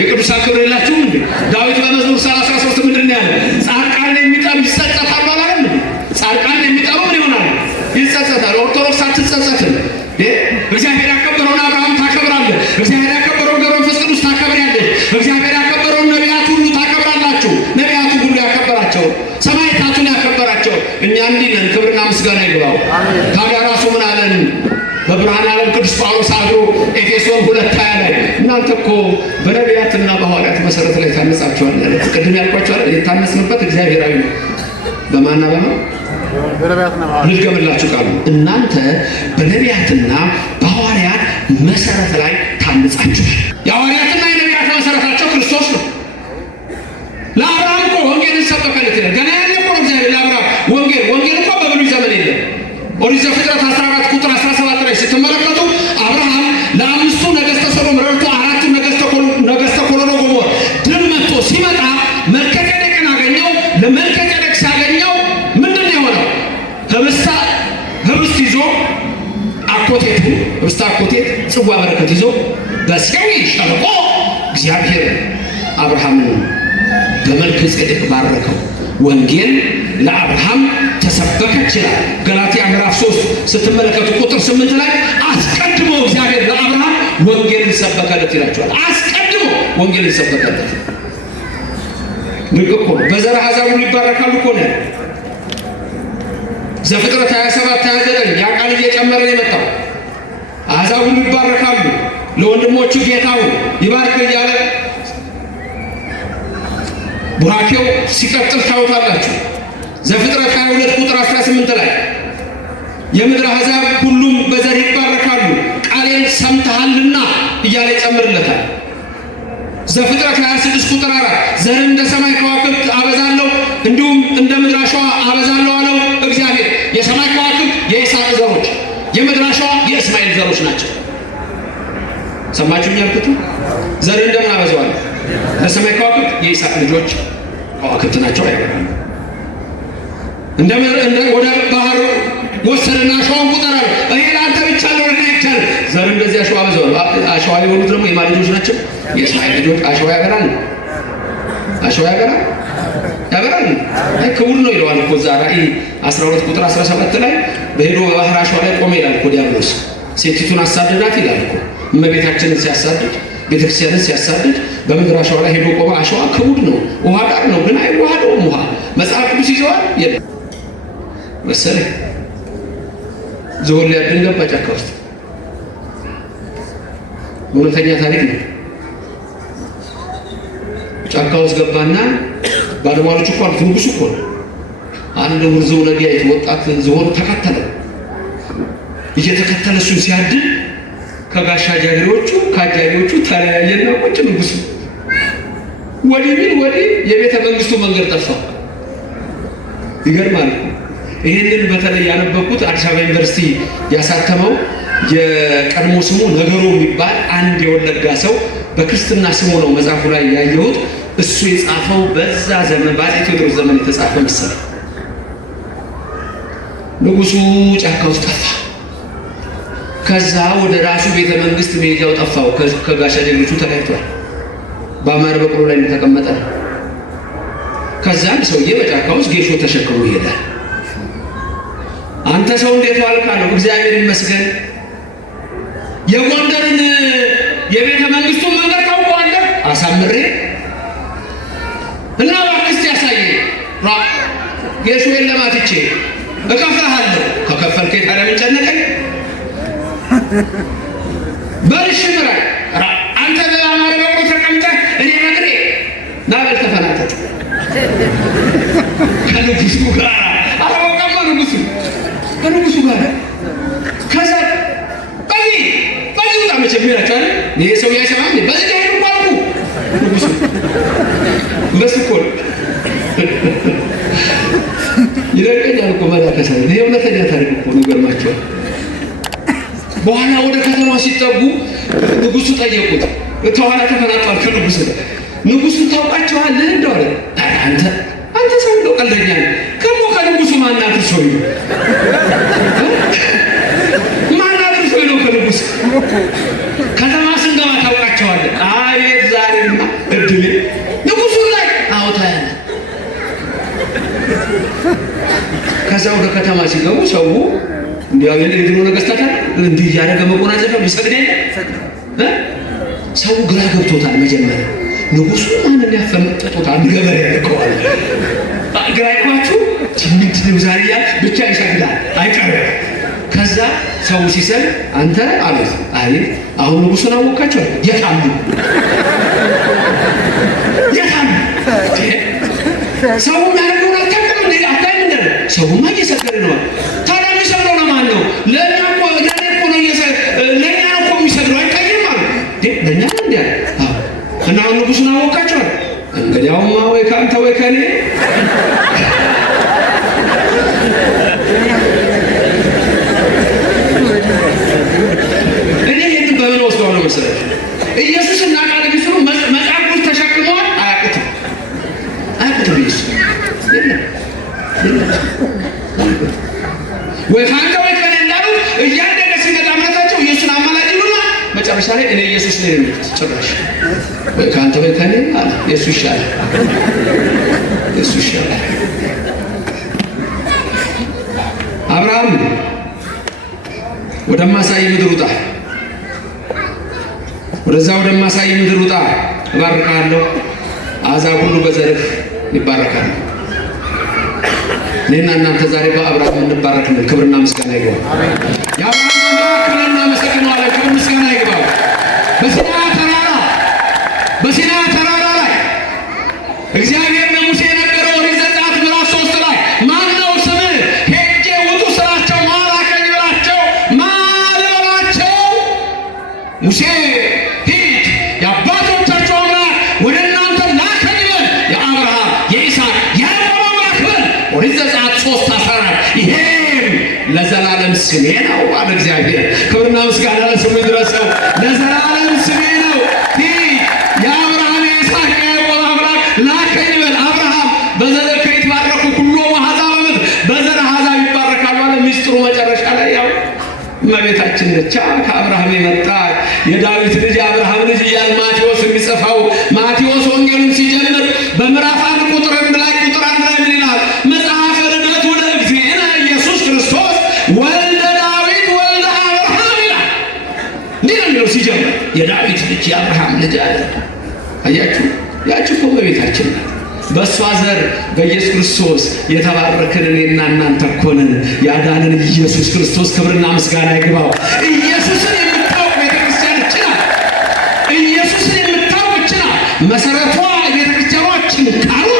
የቅዱሳን ክብር የላችሁም? ዳዊት በመዝሙር 33 ምንድን ነው ያለው? ጻድቃን የሚጠሉ ይጸጸታሉ አላለም? ጻድቃን የሚጠሉ ምን ይሆናል? ይጸጸታል። ኦርቶዶክስ አትጸጸትም። እግዚአብሔር ያከበረውን አብርሃም ታከብራለህ። እግዚአብሔር ያከበረውን ገብረ መንፈስ ቅዱስ ታከብሪያለሽ። እግዚአብሔር ያከበረውን ነቢያት ሁሉ ታከብራላችሁ። ነቢያቱ ሁሉ ያከበራቸው፣ ሰማዕታቱን ያከበራቸው፣ እኛ እንዲህ ነን። ክብርና ምስጋና ይግባው። ታዲያ ራሱ ምን አለን? በብርሃን ዓለም ቅዱስ ጳውሎስ አድሮ ኤፌሶን 2:20 ላይ እናንተ እኮ በነቢያትና በሐዋርያት መሰረት ላይ ታነጻችኋል። ቅድም ያልኳችኋል። የታነጽንበት እግዚአብሔራዊ ነው። በማና ልድገምላችሁ ቃሉ። እናንተ በነቢያትና በሐዋርያት መሰረት ላይ ታነጻችኋል። የሐዋርያትና የነቢያት መሰረታቸው ክርስቶስ ነው። ለአብርሃም እኮ ወንጌልን ሰበከለት ይላል። ገና ያለ እኮ እግዚአብሔር ለአብርሃም ወንጌል እኮ በብሉይ ዘመን የለም። ኦሪት ዘፍጥረት 14 ቁጥር 17 ላይ ስትመለከቱ አብርሃም ለአምስቱ ነገሥተ ሰዶም ረድቶ አራቱ ነገሥተ ኮሎዶ ጎሞር ድል መጥቶ ሲመጣ መልከጼዴቅን አገኘው። ለመልከጼዴቅ ሲያገኘው ምንድን ነው የሆነው? ህብስት ይዞ ህብስተ አኮቴት ጽዋ በረከት ይዞ በሴዊ ሸለቆ እግዚአብሔር አብርሃምን በመልከጼዴቅ ባረከው። ወንጌል ለአብርሃም ተሰበከች ይላል። ገላትያ ምዕራፍ 3 ስትመለከቱ ቁጥር 8 ላይ አስቀድሞ እግዚአብሔር ለአብርሃም ወንጌልን ሰበከለት ይላቸዋል። አስቀድሞ ወንጌልን ሰበከለት። ድንቅ እኮ ነው። በዘር አሕዛብ ሁሉ ይባረካሉ እኮ ነው። ዘፍጥረት 27-29 ያ ቃል እየጨመረ ነው የመጣው። አሕዛብ ሁሉ ይባረካሉ፣ ለወንድሞቹ ጌታው ይባርክ እያለ ቡራኬው ሲቀጥል ታዩታላችሁ። ዘፍጥረት 22 ቁጥር 18 ላይ የምድር አሕዛብ ሁሉም በዘር ይባረካሉ ቃሌን ሰምተሃልና እያለ ይጨምርለታል። ዘፍጥረት 26 ቁጥር 4 ዘር እንደ ሰማይ ከዋክብት አበዛለሁ እንዲሁም እንደ ምድር አሸዋ አበዛለሁ አለው እግዚአብሔር። የሰማይ ከዋክብት የይስሐቅ ዘሮች፣ የምድር አሸዋ የእስማኤል ዘሮች ናቸው። ሰማችሁኝ ያልኩት? ዘር እንደምን አበዛዋለሁ? ለሰማይ ከዋክብት የይስሐቅ ልጆች ከዋክብት ናቸው። አይበቃም። ወደ ባህር ወሰደና አሸዋውን ቁጠራል። ይሄ ለአንተ ብቻ ለወደ ይቻል ዘር እንደዚህ አሸዋ አበዛዋለሁ። አሸዋ የሆኑት ደግሞ የማን ልጆች ናቸው? የእስማኤል ልጆች። አሸዋ ያበራል። አሸዋ ያበራል። አይ ክቡር ነው ይለዋል እኮ እዛ ራእይ 12 ቁጥር 17 ላይ በሄዶ በባህር አሸዋ ላይ ቆመ ይላል እኮ ዲያብሎስ። ሴቲቱን አሳደዳት ይላል እኮ። እመቤታችንን ሲያሳድድ፣ ቤተክርስቲያንን ሲያሳድድ በምድር አሸዋ ላይ ሄዶ ቆመ። አሸዋ ክቡር ነው፣ ውሃ ዳር ነው፣ ግን አይዋሃደውም። ውሃ መጽሐፍ ቅዱስ ይዘዋል የለም መሰለኝ። ዝሆን ሊያድን ገባ ጫካ ውስጥ። እውነተኛ ታሪክ ነው። ጫካ ውስጥ ገባና ባለሟሎቹ እኮ አሉት። ንጉሱ እኮ ነው። አንድ ውርዘው ነቢያት ወጣት ዝሆን ተከተለ። እየተከተለ እሱን ሲያድን ከጋሻ ከአጃቢዎቹ ተለያየና ቁጭ። ንጉሱ ወዲህ የቤተ መንግስቱ መንገድ ጠፋ። ይገርማል። ይህንን በተለይ ያነበብኩት አዲስ አበባ ዩኒቨርሲቲ ያሳተመው የቀድሞ ስሙ ነገሩ የሚባል አንድ የወለጋ ሰው በክርስትና ስሙ ነው መጽሐፉ ላይ ያየሁት። እሱ የጻፈው በዛ ዘመን በአፄ ቴዎድሮስ ዘመን የተጻፈ መሰለኝ። ንጉሱ ጫካ ውስጥ ጠፋ። ከዛ ወደ ራሱ ቤተ መንግስት መሄጃው ጠፋው። ከጋሻ ጀግኖቹ ተለያይቷል። በአማረ በቅሎ ላይ ተቀመጠ። ከዛ አንድ ሰውዬ በጫካ ውስጥ ጌሾ ተሸክሞ ይሄዳል። አንተ ሰው እንዴት ዋልክ አለው። እግዚአብሔር ይመስገን። የጎንደርን የቤተ መንግስቱን መንገድ ታውቀዋለህ? አሳምሬ እና እባክህ ያሳየኝ። ጌሾ የለማትቼ እከፍልሃለሁ። ከከፈልከኝ ታዲያ ምን ጨነቀኝ? በልሽ ምራይ አንተ በአማረ በቅሎ ተቀምጠህ እኔ ነግሬ ና በል ተፈናጠጥ ከንጉሱ ጋር አላወቀማ ከንጉሱ ጋር ከዛ በዚህ ውጣ መቼም ይላቸዋል። ይሄ ሰው ያይሰማም በዚህ ሄዱ እኮ አልኩ ንጉሱ እንደሱ እኮ ይለቀኛል እኮ መላከሰ ይሄ እውነተኛ ታሪክ እኮ ይገርማቸዋል። በኋላ ወደ ከተማ ሲጠጉ ንጉሱ ጠየቁት። ተኋላ ተፈናጧል ከንጉሱ ጋር። ንጉሱን ታውቃቸዋለህ እንደው አለ። አንተ ሰው እንደው ቀልደኛ ነህ። ከንጉሱ ማናት ሰው ነው ከንጉሱ ከተማ ስንገባ ታውቃቸዋለህ? አቤት ዛሬማ እድሜ ንጉሱ ላይ አውታያለ። ከዛ ወደ ከተማ ሲገቡ ሰው እንዲያው የድሮ ነገስታት እንዲህ እያደረገ መጎናጸፊያ ቢሰግድ ሰው ግራ ገብቶታል። መጀመሪያ ንጉሱ ማንን ያፈመጠጡት አንድ ገበሬ ያልከዋል። ግራ ይኳችሁ ምንድነው ዛሬ ያ ብቻ ይሰግዳል አይቀርም። ከዛ ሰው ሲሰግድ አንተ አሉት። አቤት አሁን ንጉሱን አወቃቸው? የታሉ ሰው ያደረገው አታውቅም እንዴ? አታይም እንደ ሰውማ እየሰገደ ነው። ታዲያ የሚሰግደው ለማን ነው? ለእኛ እኮ ነው የሚሰግደው አይታይም አሉ። ለእኛ ነው እንዲ እና አሁን ንጉሱን አወቃቸዋል። እንግዲያውማ ወይ ከአንተ ወይ ከኔ እኔ ይህንን በምን ወስደው ነው መሰለህ? ኢየሱስ እና ቃል ቢስሩ መጽሐፍ ውስጥ ተሸክመዋል። አያውቁትም ኢየሱስ ወይ ከአንተ ወይ ከኔ እንዳሉት እያደገ ሲመጣ እምነታቸው ኢየሱስን አማላጅ ይሉና መጨረሻ ላይ እኔ ኢየሱስ ነው የሚሉት። ጭራሽ ወይ ከአንተ ወይ ከኔ አለ። ኢየሱስ ይሻላል። አብርሃም ወደማሳይ ምድር ውጣ፣ ወደዛ ወደማሳይ ምድር ውጣ፣ እባርካለሁ፣ አሕዛብ ሁሉ በዘርህ ይባረካሉ። እኔና እናንተ ዛሬ በአብርሃም እንባረክልን። ክብርና ምስጋና ይግባው። የአብርሃም አምላክ እናመሰግነዋለን። ክብር ምስጋና ይግባው። በሲና ተራራ ላይ እግዚአብሔር ለሙሴ የነገረው ኦሪት ዘጸአት ምዕራፍ 3 ላይ ማነው ስምህ? ሄጄ ውጡ ስላቸው ማላከኝ ብላቸው ማልበላቸው ሙሴ ሂድ የአባቶቻቸው አምላክ ወደ እናንተ ላከኝ በል፣ የአብርሃም የይስሐቅ የያዕቆብ አምላክ በል። ኦሪት ዘጸአት 3:14 ይሄም ለዘላለም ስሜ ነው አለ እግዚአብሔር። ክብርና ምስጋና ለስሙ ይድረሰው። ለዘላለም ስሜ ነው። የአብርሃም የይስሐቅ የያዕቆብ አምላክ ላከኝ በል። አብርሃም በዘርህ ይትባረኩ ኩሎሙ አሕዛብ በምድር፣ በዘር አሕዛብ ይባረካሉ አለ። ሚስጥሩ መጨረሻ ላይ ያው እመቤታችን ነች። ከአብርሃም የመጣ የዳዊት ልጅ የአብርሃም ልጅ እያለ ማቴዎስ የሚጽፈው ማቴዎስ ወንጌሉን ሲጀምር በምዕራፍ 1 ቁጥር 1 ላይ ምን ይላል? መጽሐፈ ልደቱ ለእግዚእነ ኢየሱስ ክርስቶስ ወልደ ዳዊት ወልደ አብርሃም ይላል። እንዲህ ነው የሚለው ሲጀምር የዳዊት ልጅ የአብርሃም ልጅ አለ። አያችሁ፣ ያቺ እኮ እመቤታችን ናት። በእሷ ዘር በኢየሱስ ክርስቶስ የተባረክን እኔና እናንተ እኮ ነን። ያዳንን ኢየሱስ ክርስቶስ ክብርና ምስጋና ይግባው። ኢየሱስን የምታውቅ ቤተክርስቲያን እች ናት። ኢየሱስን የምታውቅ እች ናት። መሰረቷ ቤተክርስቲያናችን ቃሉ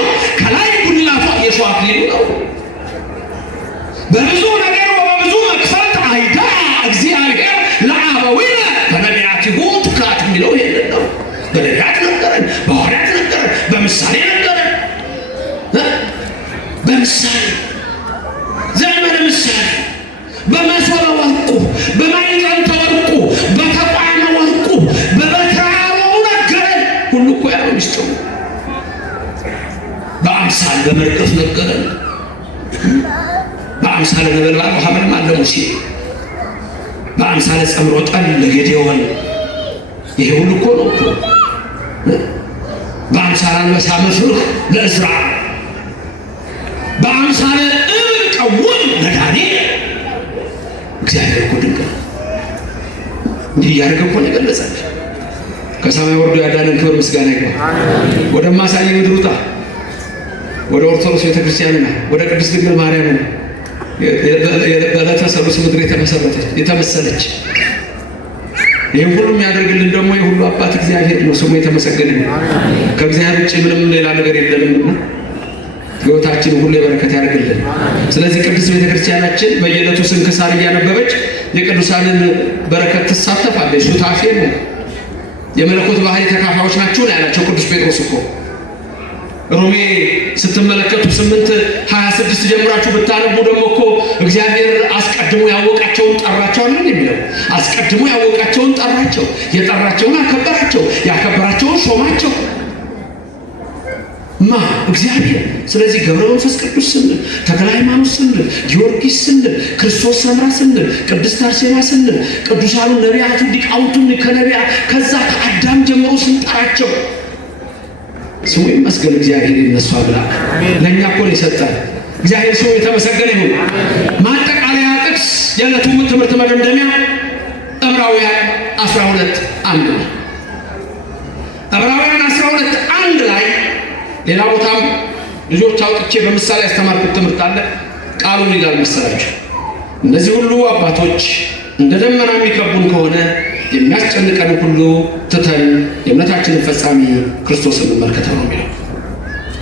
ከላይ ጉልላቷ የሸዋ አክሊሉ ነው። በብዙ ነገር በብዙ መቅሰፍት አይዳ እግዚአብሔር ለአበዊነ በነቢያቲሁ ትካት የሚለው ይሄንን ነው። በነቢያት ነገረን፣ በሐዋርያት ነገረን፣ በምሳሌ ነገረን። በምሳሌ በመርገፍ ነገረን። በአምሳለ ነበልባል ሐመልም አለ ሙሴ፣ በአምሳለ ጸምሮ ጠል ለጌዴዎን። ይሄ ሁሉ እኮ ነው እኮ በአምሳለ አንበሳ መፍርህ ለእዝራ፣ በአምሳለ እብን ቀውም ለዳንኤል። እግዚአብሔር እኮ ድንቅ ነው። እንዲህ እያደረገ እኮ ነው የገለጸል። ከሰማይ ወርዶ ያዳነን ክብር ምስጋና ይግባ። ወደ ማሳየ ምድር ውጣ፣ ወደ ኦርቶዶክስ ቤተክርስቲያንና ወደ ቅድስት ድንግል ማርያም በዕለተ ሰሉስ ምድር የተመሰለች። ይህም ሁሉ የሚያደርግልን ደግሞ የሁሉ አባት እግዚአብሔር ነው። ስሙ የተመሰገነ ነው። ከእግዚአብሔር ውጭ ምንም ሌላ ነገር የለንምና ሕይወታችን ሁሉ የበረከት ያደርግልን። ስለዚህ ቅድስት ቤተክርስቲያናችን በየዕለቱ ስንክሳር እያነበበች የቅዱሳንን በረከት ትሳተፋለች። ሱታፌ ነው፣ የመለኮት ባህሪ ተካፋዮች ናችሁ ነው ያላቸው ቅዱስ ጴጥሮስ እኮ። ሮሜ ስትመለከቱ 8:26 ጀምራችሁ ብታነቡ ደግሞ እኮ እግዚአብሔር አስቀድሞ ያወቃቸውን ጠራቸው ነው የሚለው። አስቀድሞ ያወቃቸውን ጠራቸው፣ የጠራቸውን አከበራቸው፣ ያከበራቸውን ሾማቸው። እግዚአብሔር። ስለዚህ ገብረ መንፈስ ቅዱስ ስንል፣ ተክለ ሃይማኖት ስንል፣ ጊዮርጊስ ስንል፣ ክርስቶስ ሰምራ ስንል፣ ቅድስት አርሴማ ስንል፣ ቅዱሳኑ ነቢያቱ ሊቃውንቱን ከነቢያት ከዛ ከአዳም ጀምሮ ስንጠራቸው ስሙ ይመስገን። እግዚአብሔር የነሱ አምላክ ለእኛ እኮ ነው የሰጠን። እግዚአብሔር ስሙ የተመሰገነ ይሁን። ማጠቃለያ ጥቅስ የዕለቱ ትምህርት መደምደሚያ ዕብራውያን 12:1 ነው። ዕብራውያን 12:1 ላይ ሌላ ቦታም ልጆች አውጥቼ በምሳሌ ያስተማርኩት ትምህርት አለ። ቃሉን ይላል መሰላችሁ፣ እነዚህ ሁሉ አባቶች እንደ ደመና የሚከቡን ከሆነ የሚያስጨንቀን ሁሉ ትተን የእምነታችንን ፈጻሚ ክርስቶስን እንመልከተው ነው የሚለው።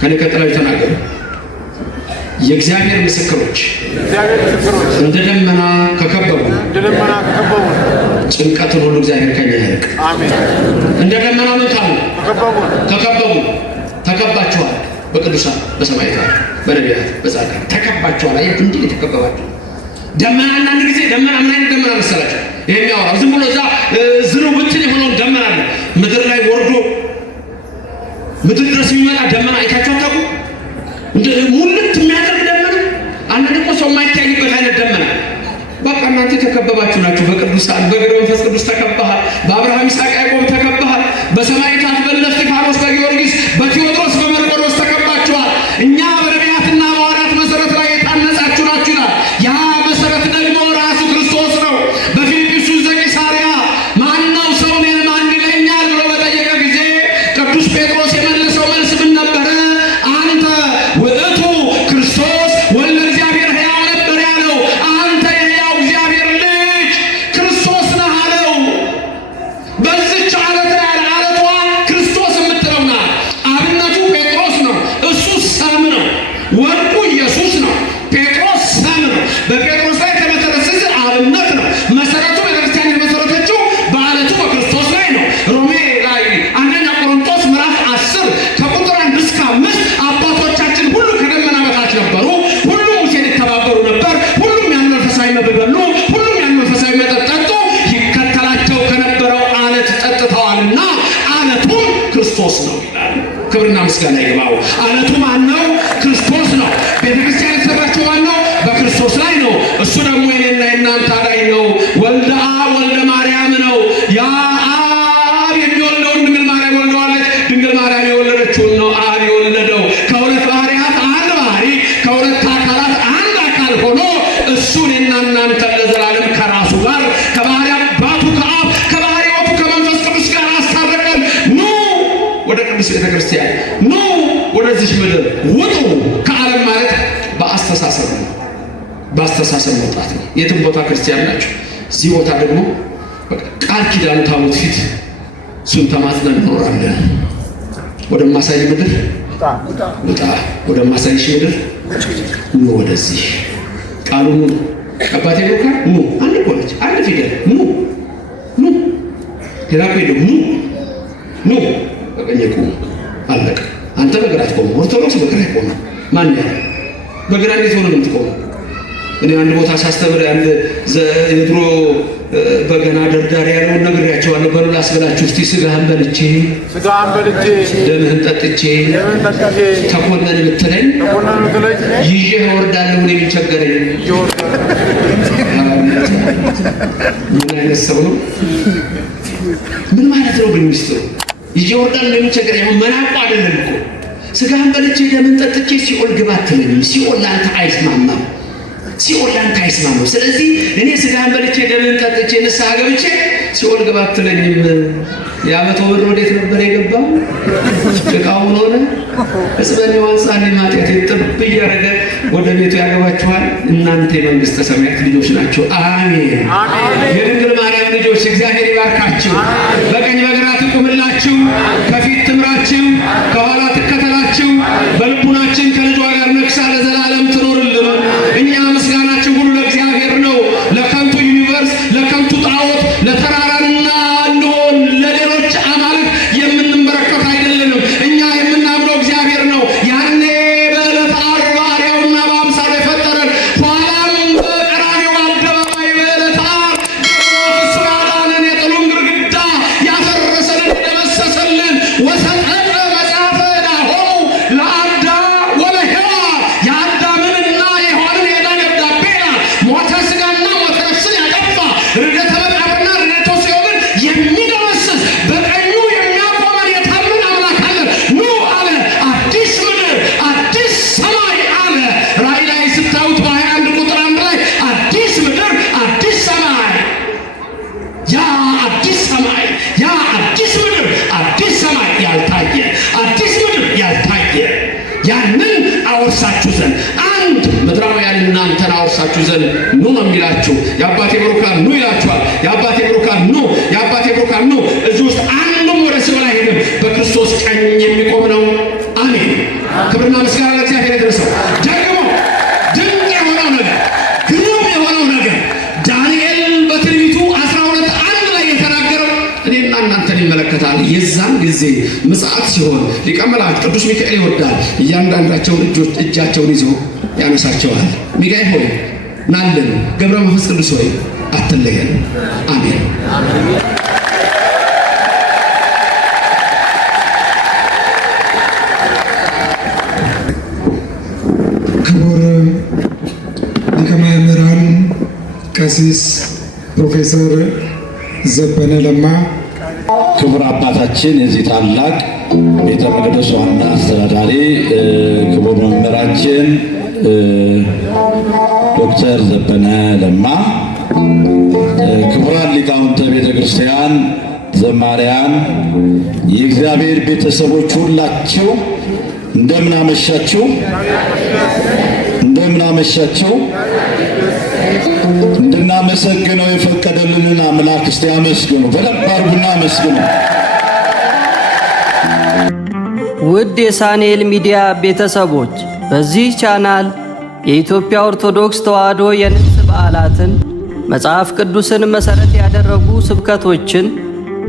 ከኔ ቀጥለው የተናገሩ የእግዚአብሔር ምስክሮች እንደ ደመና ከከበቡ ጭንቀትን ሁሉ እግዚአብሔር ከኛ ያርቅ። እንደ ደመና ምን ካሉ ከከበቡ ተከባችኋል። በቅዱሳን በሰማዕታት በነቢያት በጻድቃን ተከባችኋል። አያችሁ እንዴ የተከበባችሁ ደመና። አንዳንድ ጊዜ ደመና ምን አይነት ደመና መሰላችሁ? የሚያወራው ዝም ብሎ እዛ ዝሩ ብትን የሆነውን ደመና ነው። ምድር ላይ ወርዶ ምድር ድረስ የሚመጣ ደመና አይታችሁ አታውቁ? እንደ ሙልት የሚያደርግ ደመና። አንዳንድ እኮ ሰው የማይታይበት አይነት ደመና። በቃ እናንተ ተከበባችሁ ናችሁ በቅዱሳን። በገብረ መንፈስ ቅዱስ ተከባሃል። በአብርሃም ይስሐቅ ያዕቆብ ተከባሃል። በሰማዕታት በእነ እስጢፋኖስ በጊዮርጊስ በቴዎድሮስ በመርቆሬዎስ ተከባችኋል። እኛ በነቢያትና በሐዋርያት መሰረት ላይ የታነጻችሁ ናችሁ ይላል። ያ መሰረት ደግሞ ራሱ ክርስቶስ ነው። በፊልጵስዩስ ዘቂሳርያ ማነው ሰው እኔን ማን ይለኛል ብሎ በጠየቀ ጊዜ ቅዱስ ጴጥሮስ የመለሰው መልስ ምን ነበረ? አንተ ውእቱ ክርስቶስ ወልደ እግዚአብሔር ሕያው ነበር ያለው። አንተ የሕያው እግዚአብሔር ልጅ ክርስቶስ ነህ አለው። በዚች ዓለት ላይ ዓለቷ ክርስቶስ የምትለው ናት። አብነቱ ጴጥሮስ ነው። እሱ ሰም ነው። ወርቁ ኢየሱስ ነው። ጴጥሮስ ሰም ነው። በጴጥሮስ ላይ የተመሰረተ አብነት ነው። መሰረቱ ቤተክርስቲያን የመሰረተችው በዓለቱ በክርስቶስ ላይ ነው። ሮሜ ላይ አንደኛ ቆሮንቶስ ምዕራፍ 10 ከቁጥር 1 እስከ 5 አባቶቻችን ሁሉ ከደመና በታች ነበሩ። ሁሉም ሙሴን ይተባበሩ ነበር። ሁሉም ያን መንፈሳዊ መብል በሉ። ሁሉም ያን መንፈሳዊ መጠጥ ጠጡ። ይከተላቸው ከነበረው ዓለት ጠጥተዋልና ዓለቱም ክርስቶስ ነው ይላል። ክብርና ምስጋና ይግባው። ዓለቱ ማን ነው? ክርስቶስ ነው። ቤተክርስቲያን የተሰራችው ማን ነው? በክርስቶስ ላይ ነው። እሱ ደግሞ የኔና የእናንተ አዳኝ ነው። ወልደ አብ ወልደ ማርያም ነው። ያ አብ የሚወልደውን ድንግል ማርያም ወልደዋለች። ድንግል ማርያም የወለደችውን ነው አብ የወለደው። ከሁለት ባህሪያት አንድ ባህሪ፣ ከሁለት አካላት አንድ አካል ሆኖ እሱ እኔና እናንተ ለዘላለም ከራሱ ጋር ከባህሪ አባቱ ከአብ ከባህሪ ሕይወቱ ከመንፈስ ቅዱስ ጋር አስታረቀን። ኑ ወደ ቅዱስ ቤተክርስቲያን፣ ኑ ወደዚች ምድር ውጡ። ከዓለም ማለት በአስተሳሰብ ነው። በአስተሳሰብ መውጣት ነው። የትም ቦታ ክርስቲያን ናቸው። እዚህ ቦታ ደግሞ ቃል ኪዳኑ ታቦት ፊት እሱን ተማጽነን እንኖራለን። ወደማሳይ ምድር ውጣ፣ ወደማሳይሽ ምድር ኑ። ወደዚህ ቃሉ ኑ አባቴ ብሩካ ኑ። አንድ እኮ ነች፣ አንድ ፊደል ኑ ኑ። ሌላ እኮ የለውም። ኑ ኑ። በቀኝ ቁሙ፣ አለቀ። አንተ በግራ አትቆም። ኦርቶዶክስ በግራ ይቆም። ማን ያለ በግራ እንዴት ሆነ ነው የምትቆመው? እኔ አንድ ቦታ ሳስተምር አንድ የድሮ በገና ደርዳሪ ያለውን ነግሬያቸዋለሁ። በሉ ላስበላችሁ እስቲ። ስጋህን በልቼ ደምህን ጠጥቼ ተኮነን ብትለኝ ይዤ እወርዳለሁ። እኔ ምን ቸገረኝ? ምን አይነት ሰው ነው? ምን ማለት ነው ግን ሚስጥሩ? ይዤ እወርዳለሁ እኔ ምን ቸገረኝ? መናቁ አይደለም እኮ ስጋህን በልቼ ደምህን ጠጥቼ ሲኦል ግባ አትለኝም። ሲኦል ለአንተ አይስማማም። ሲኦል ለአንተ አይስማማም። ስለዚህ እኔ ስጋህን በልቼ ደምህን ጠጥቼ ንስሐ ገብቼ ሲኦል ግባ አትለኝም። የዓመቱ ብር ወዴት ነበር የገባው? ጭቃውን ሆነ እስበኔ ዋንሳኔ ማጥያት ጥብ እያደረገ ወደ ቤቱ ያገባችኋል። እናንተ የመንግሥተ ሰማያት ልጆች ናቸው። አሜን። የድንግል ማርያም ልጆች እግዚአብሔር ይባርካችሁ። በቀኝ በግራ ትቁምላችሁ፣ ከፊት ትምራችሁ፣ ከኋላ ትከተላችሁ። በልቡናችን ከልጇ ጋር ነግሳ ለዘላለም ትኖርልን። እኛ ምስጋናችን ሁሉ ለእግዚአብሔር ነው። ለከንቱ ዩኒቨርስ፣ ለከንቱ ጣዖት፣ ለተራራና እንሆን ለሌሎች አማልክት የምንበረከት አይደለንም። እኛ የምናምነው እግዚአብሔር ነው። ያኔ በዕለተ ዓርብ በአርአያውና በአምሳሉ የፈጠረን፣ ኋላም በቀራንዮ አደባባይ በዕለተ ዓርብ ፍስሐ ያዳነን፣ የጥሉን ግድግዳ ያፈረሰልን፣ የደመሰሰልን ወሰጠቀ መጽሐፈ ናሆሙ ለአዳም ወለሔዋን የአዳምንና የሔዋንን የዕዳ ደብዳቤ ሞተ ሥጋና ሞተ ነፍስን ያጠፋ ርደተ መቃብርና ርደተ ሲኦልን የሚደመስስ በቀኙ የሚያቆመን የታመን አምላክ አለን። ኑ አለ፣ አዲስ ምድር አዲስ ሰማይ አለ። ራእይ ላይ ስታዩት በ21 ቁጥር 1 ላይ አዲስ ምድር አዲስ ሰማይ፣ ያ አዲስ ሰማይ ያ አዲስ ምድር አዲስ ሰማይ ያልታየ አዲስ ምድር ያልታየ ያንን አወርሳችሁ ዘንድ አንድ ምድራውያን እናንተን አወርሳችሁ ዘንድ ኑ ነው የሚላችሁ። የአባቴ ብሩካን ኑ ይላችኋል። የአባቴ ብሩካን ኑ፣ የአባቴ ብሩካን ኑ። እዚህ ውስጥ አንዱም ወደ ሲኦል አይሄድም። በክርስቶስ ቀኝ የሚቆም ነው። አሜን። ክብርና ምስጋና ለእግዚአብሔር ይድረሰው። ደግሞ ድንቅ የሆነው ነገር፣ ግሩም የሆነው ነገር ዳንኤል በትንቢቱ 12:1 ላይ የተናገረው እኔና እናንተን ይመለከታል። የዛን ጊዜ ምጽአት ሲሆን ሊቀ መላእክት ቅዱስ ሚካኤል ይወርዳል። እያንዳንዳቸውን እጃቸውን ይዞ ያነሳቸዋል። ሚካኤል ሆይ ናልን፣ ገብረ መንፈስ ቅዱስ ሆይ አትለየን። አሜን። ክቡር ሊቀ ማእምራን ቀሲስ ፕሮፌሰር ዘበነ ለማ፣ ክቡር አባታችን የዚህ ታላቅ ቤተ መቅደስ ዋና አስተዳዳሪ፣ ክቡር መምህራችን ዶክተር ዘበነ ለማ፣ ክቡራን ሊቃውንተ ቤተ ክርስቲያን፣ ዘማሪያን፣ የእግዚአብሔር ቤተሰቦች ሁላችሁ እንደምን አመሻችሁ? እንደምን አመሻችሁ? እንድናመሰግነው የፈቀደልንን አምላክ እስቲ አመስግኑ። በደንብ አድርጉና አመስግኑ። ውድ የሳኔል ሚዲያ ቤተሰቦች በዚህ ቻናል የኢትዮጵያ ኦርቶዶክስ ተዋሕዶ የንግስ በዓላትን፣ መጽሐፍ ቅዱስን መሠረት ያደረጉ ስብከቶችን፣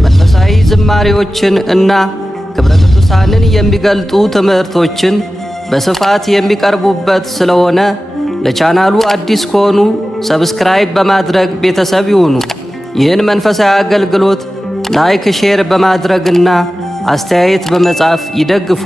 መንፈሳዊ ዝማሬዎችን እና ክብረ ቅዱሳንን የሚገልጡ ትምህርቶችን በስፋት የሚቀርቡበት ስለሆነ ለቻናሉ አዲስ ከሆኑ ሰብስክራይብ በማድረግ ቤተሰብ ይሁኑ። ይህን መንፈሳዊ አገልግሎት ላይክ፣ ሼር በማድረግና አስተያየት በመጻፍ ይደግፉ።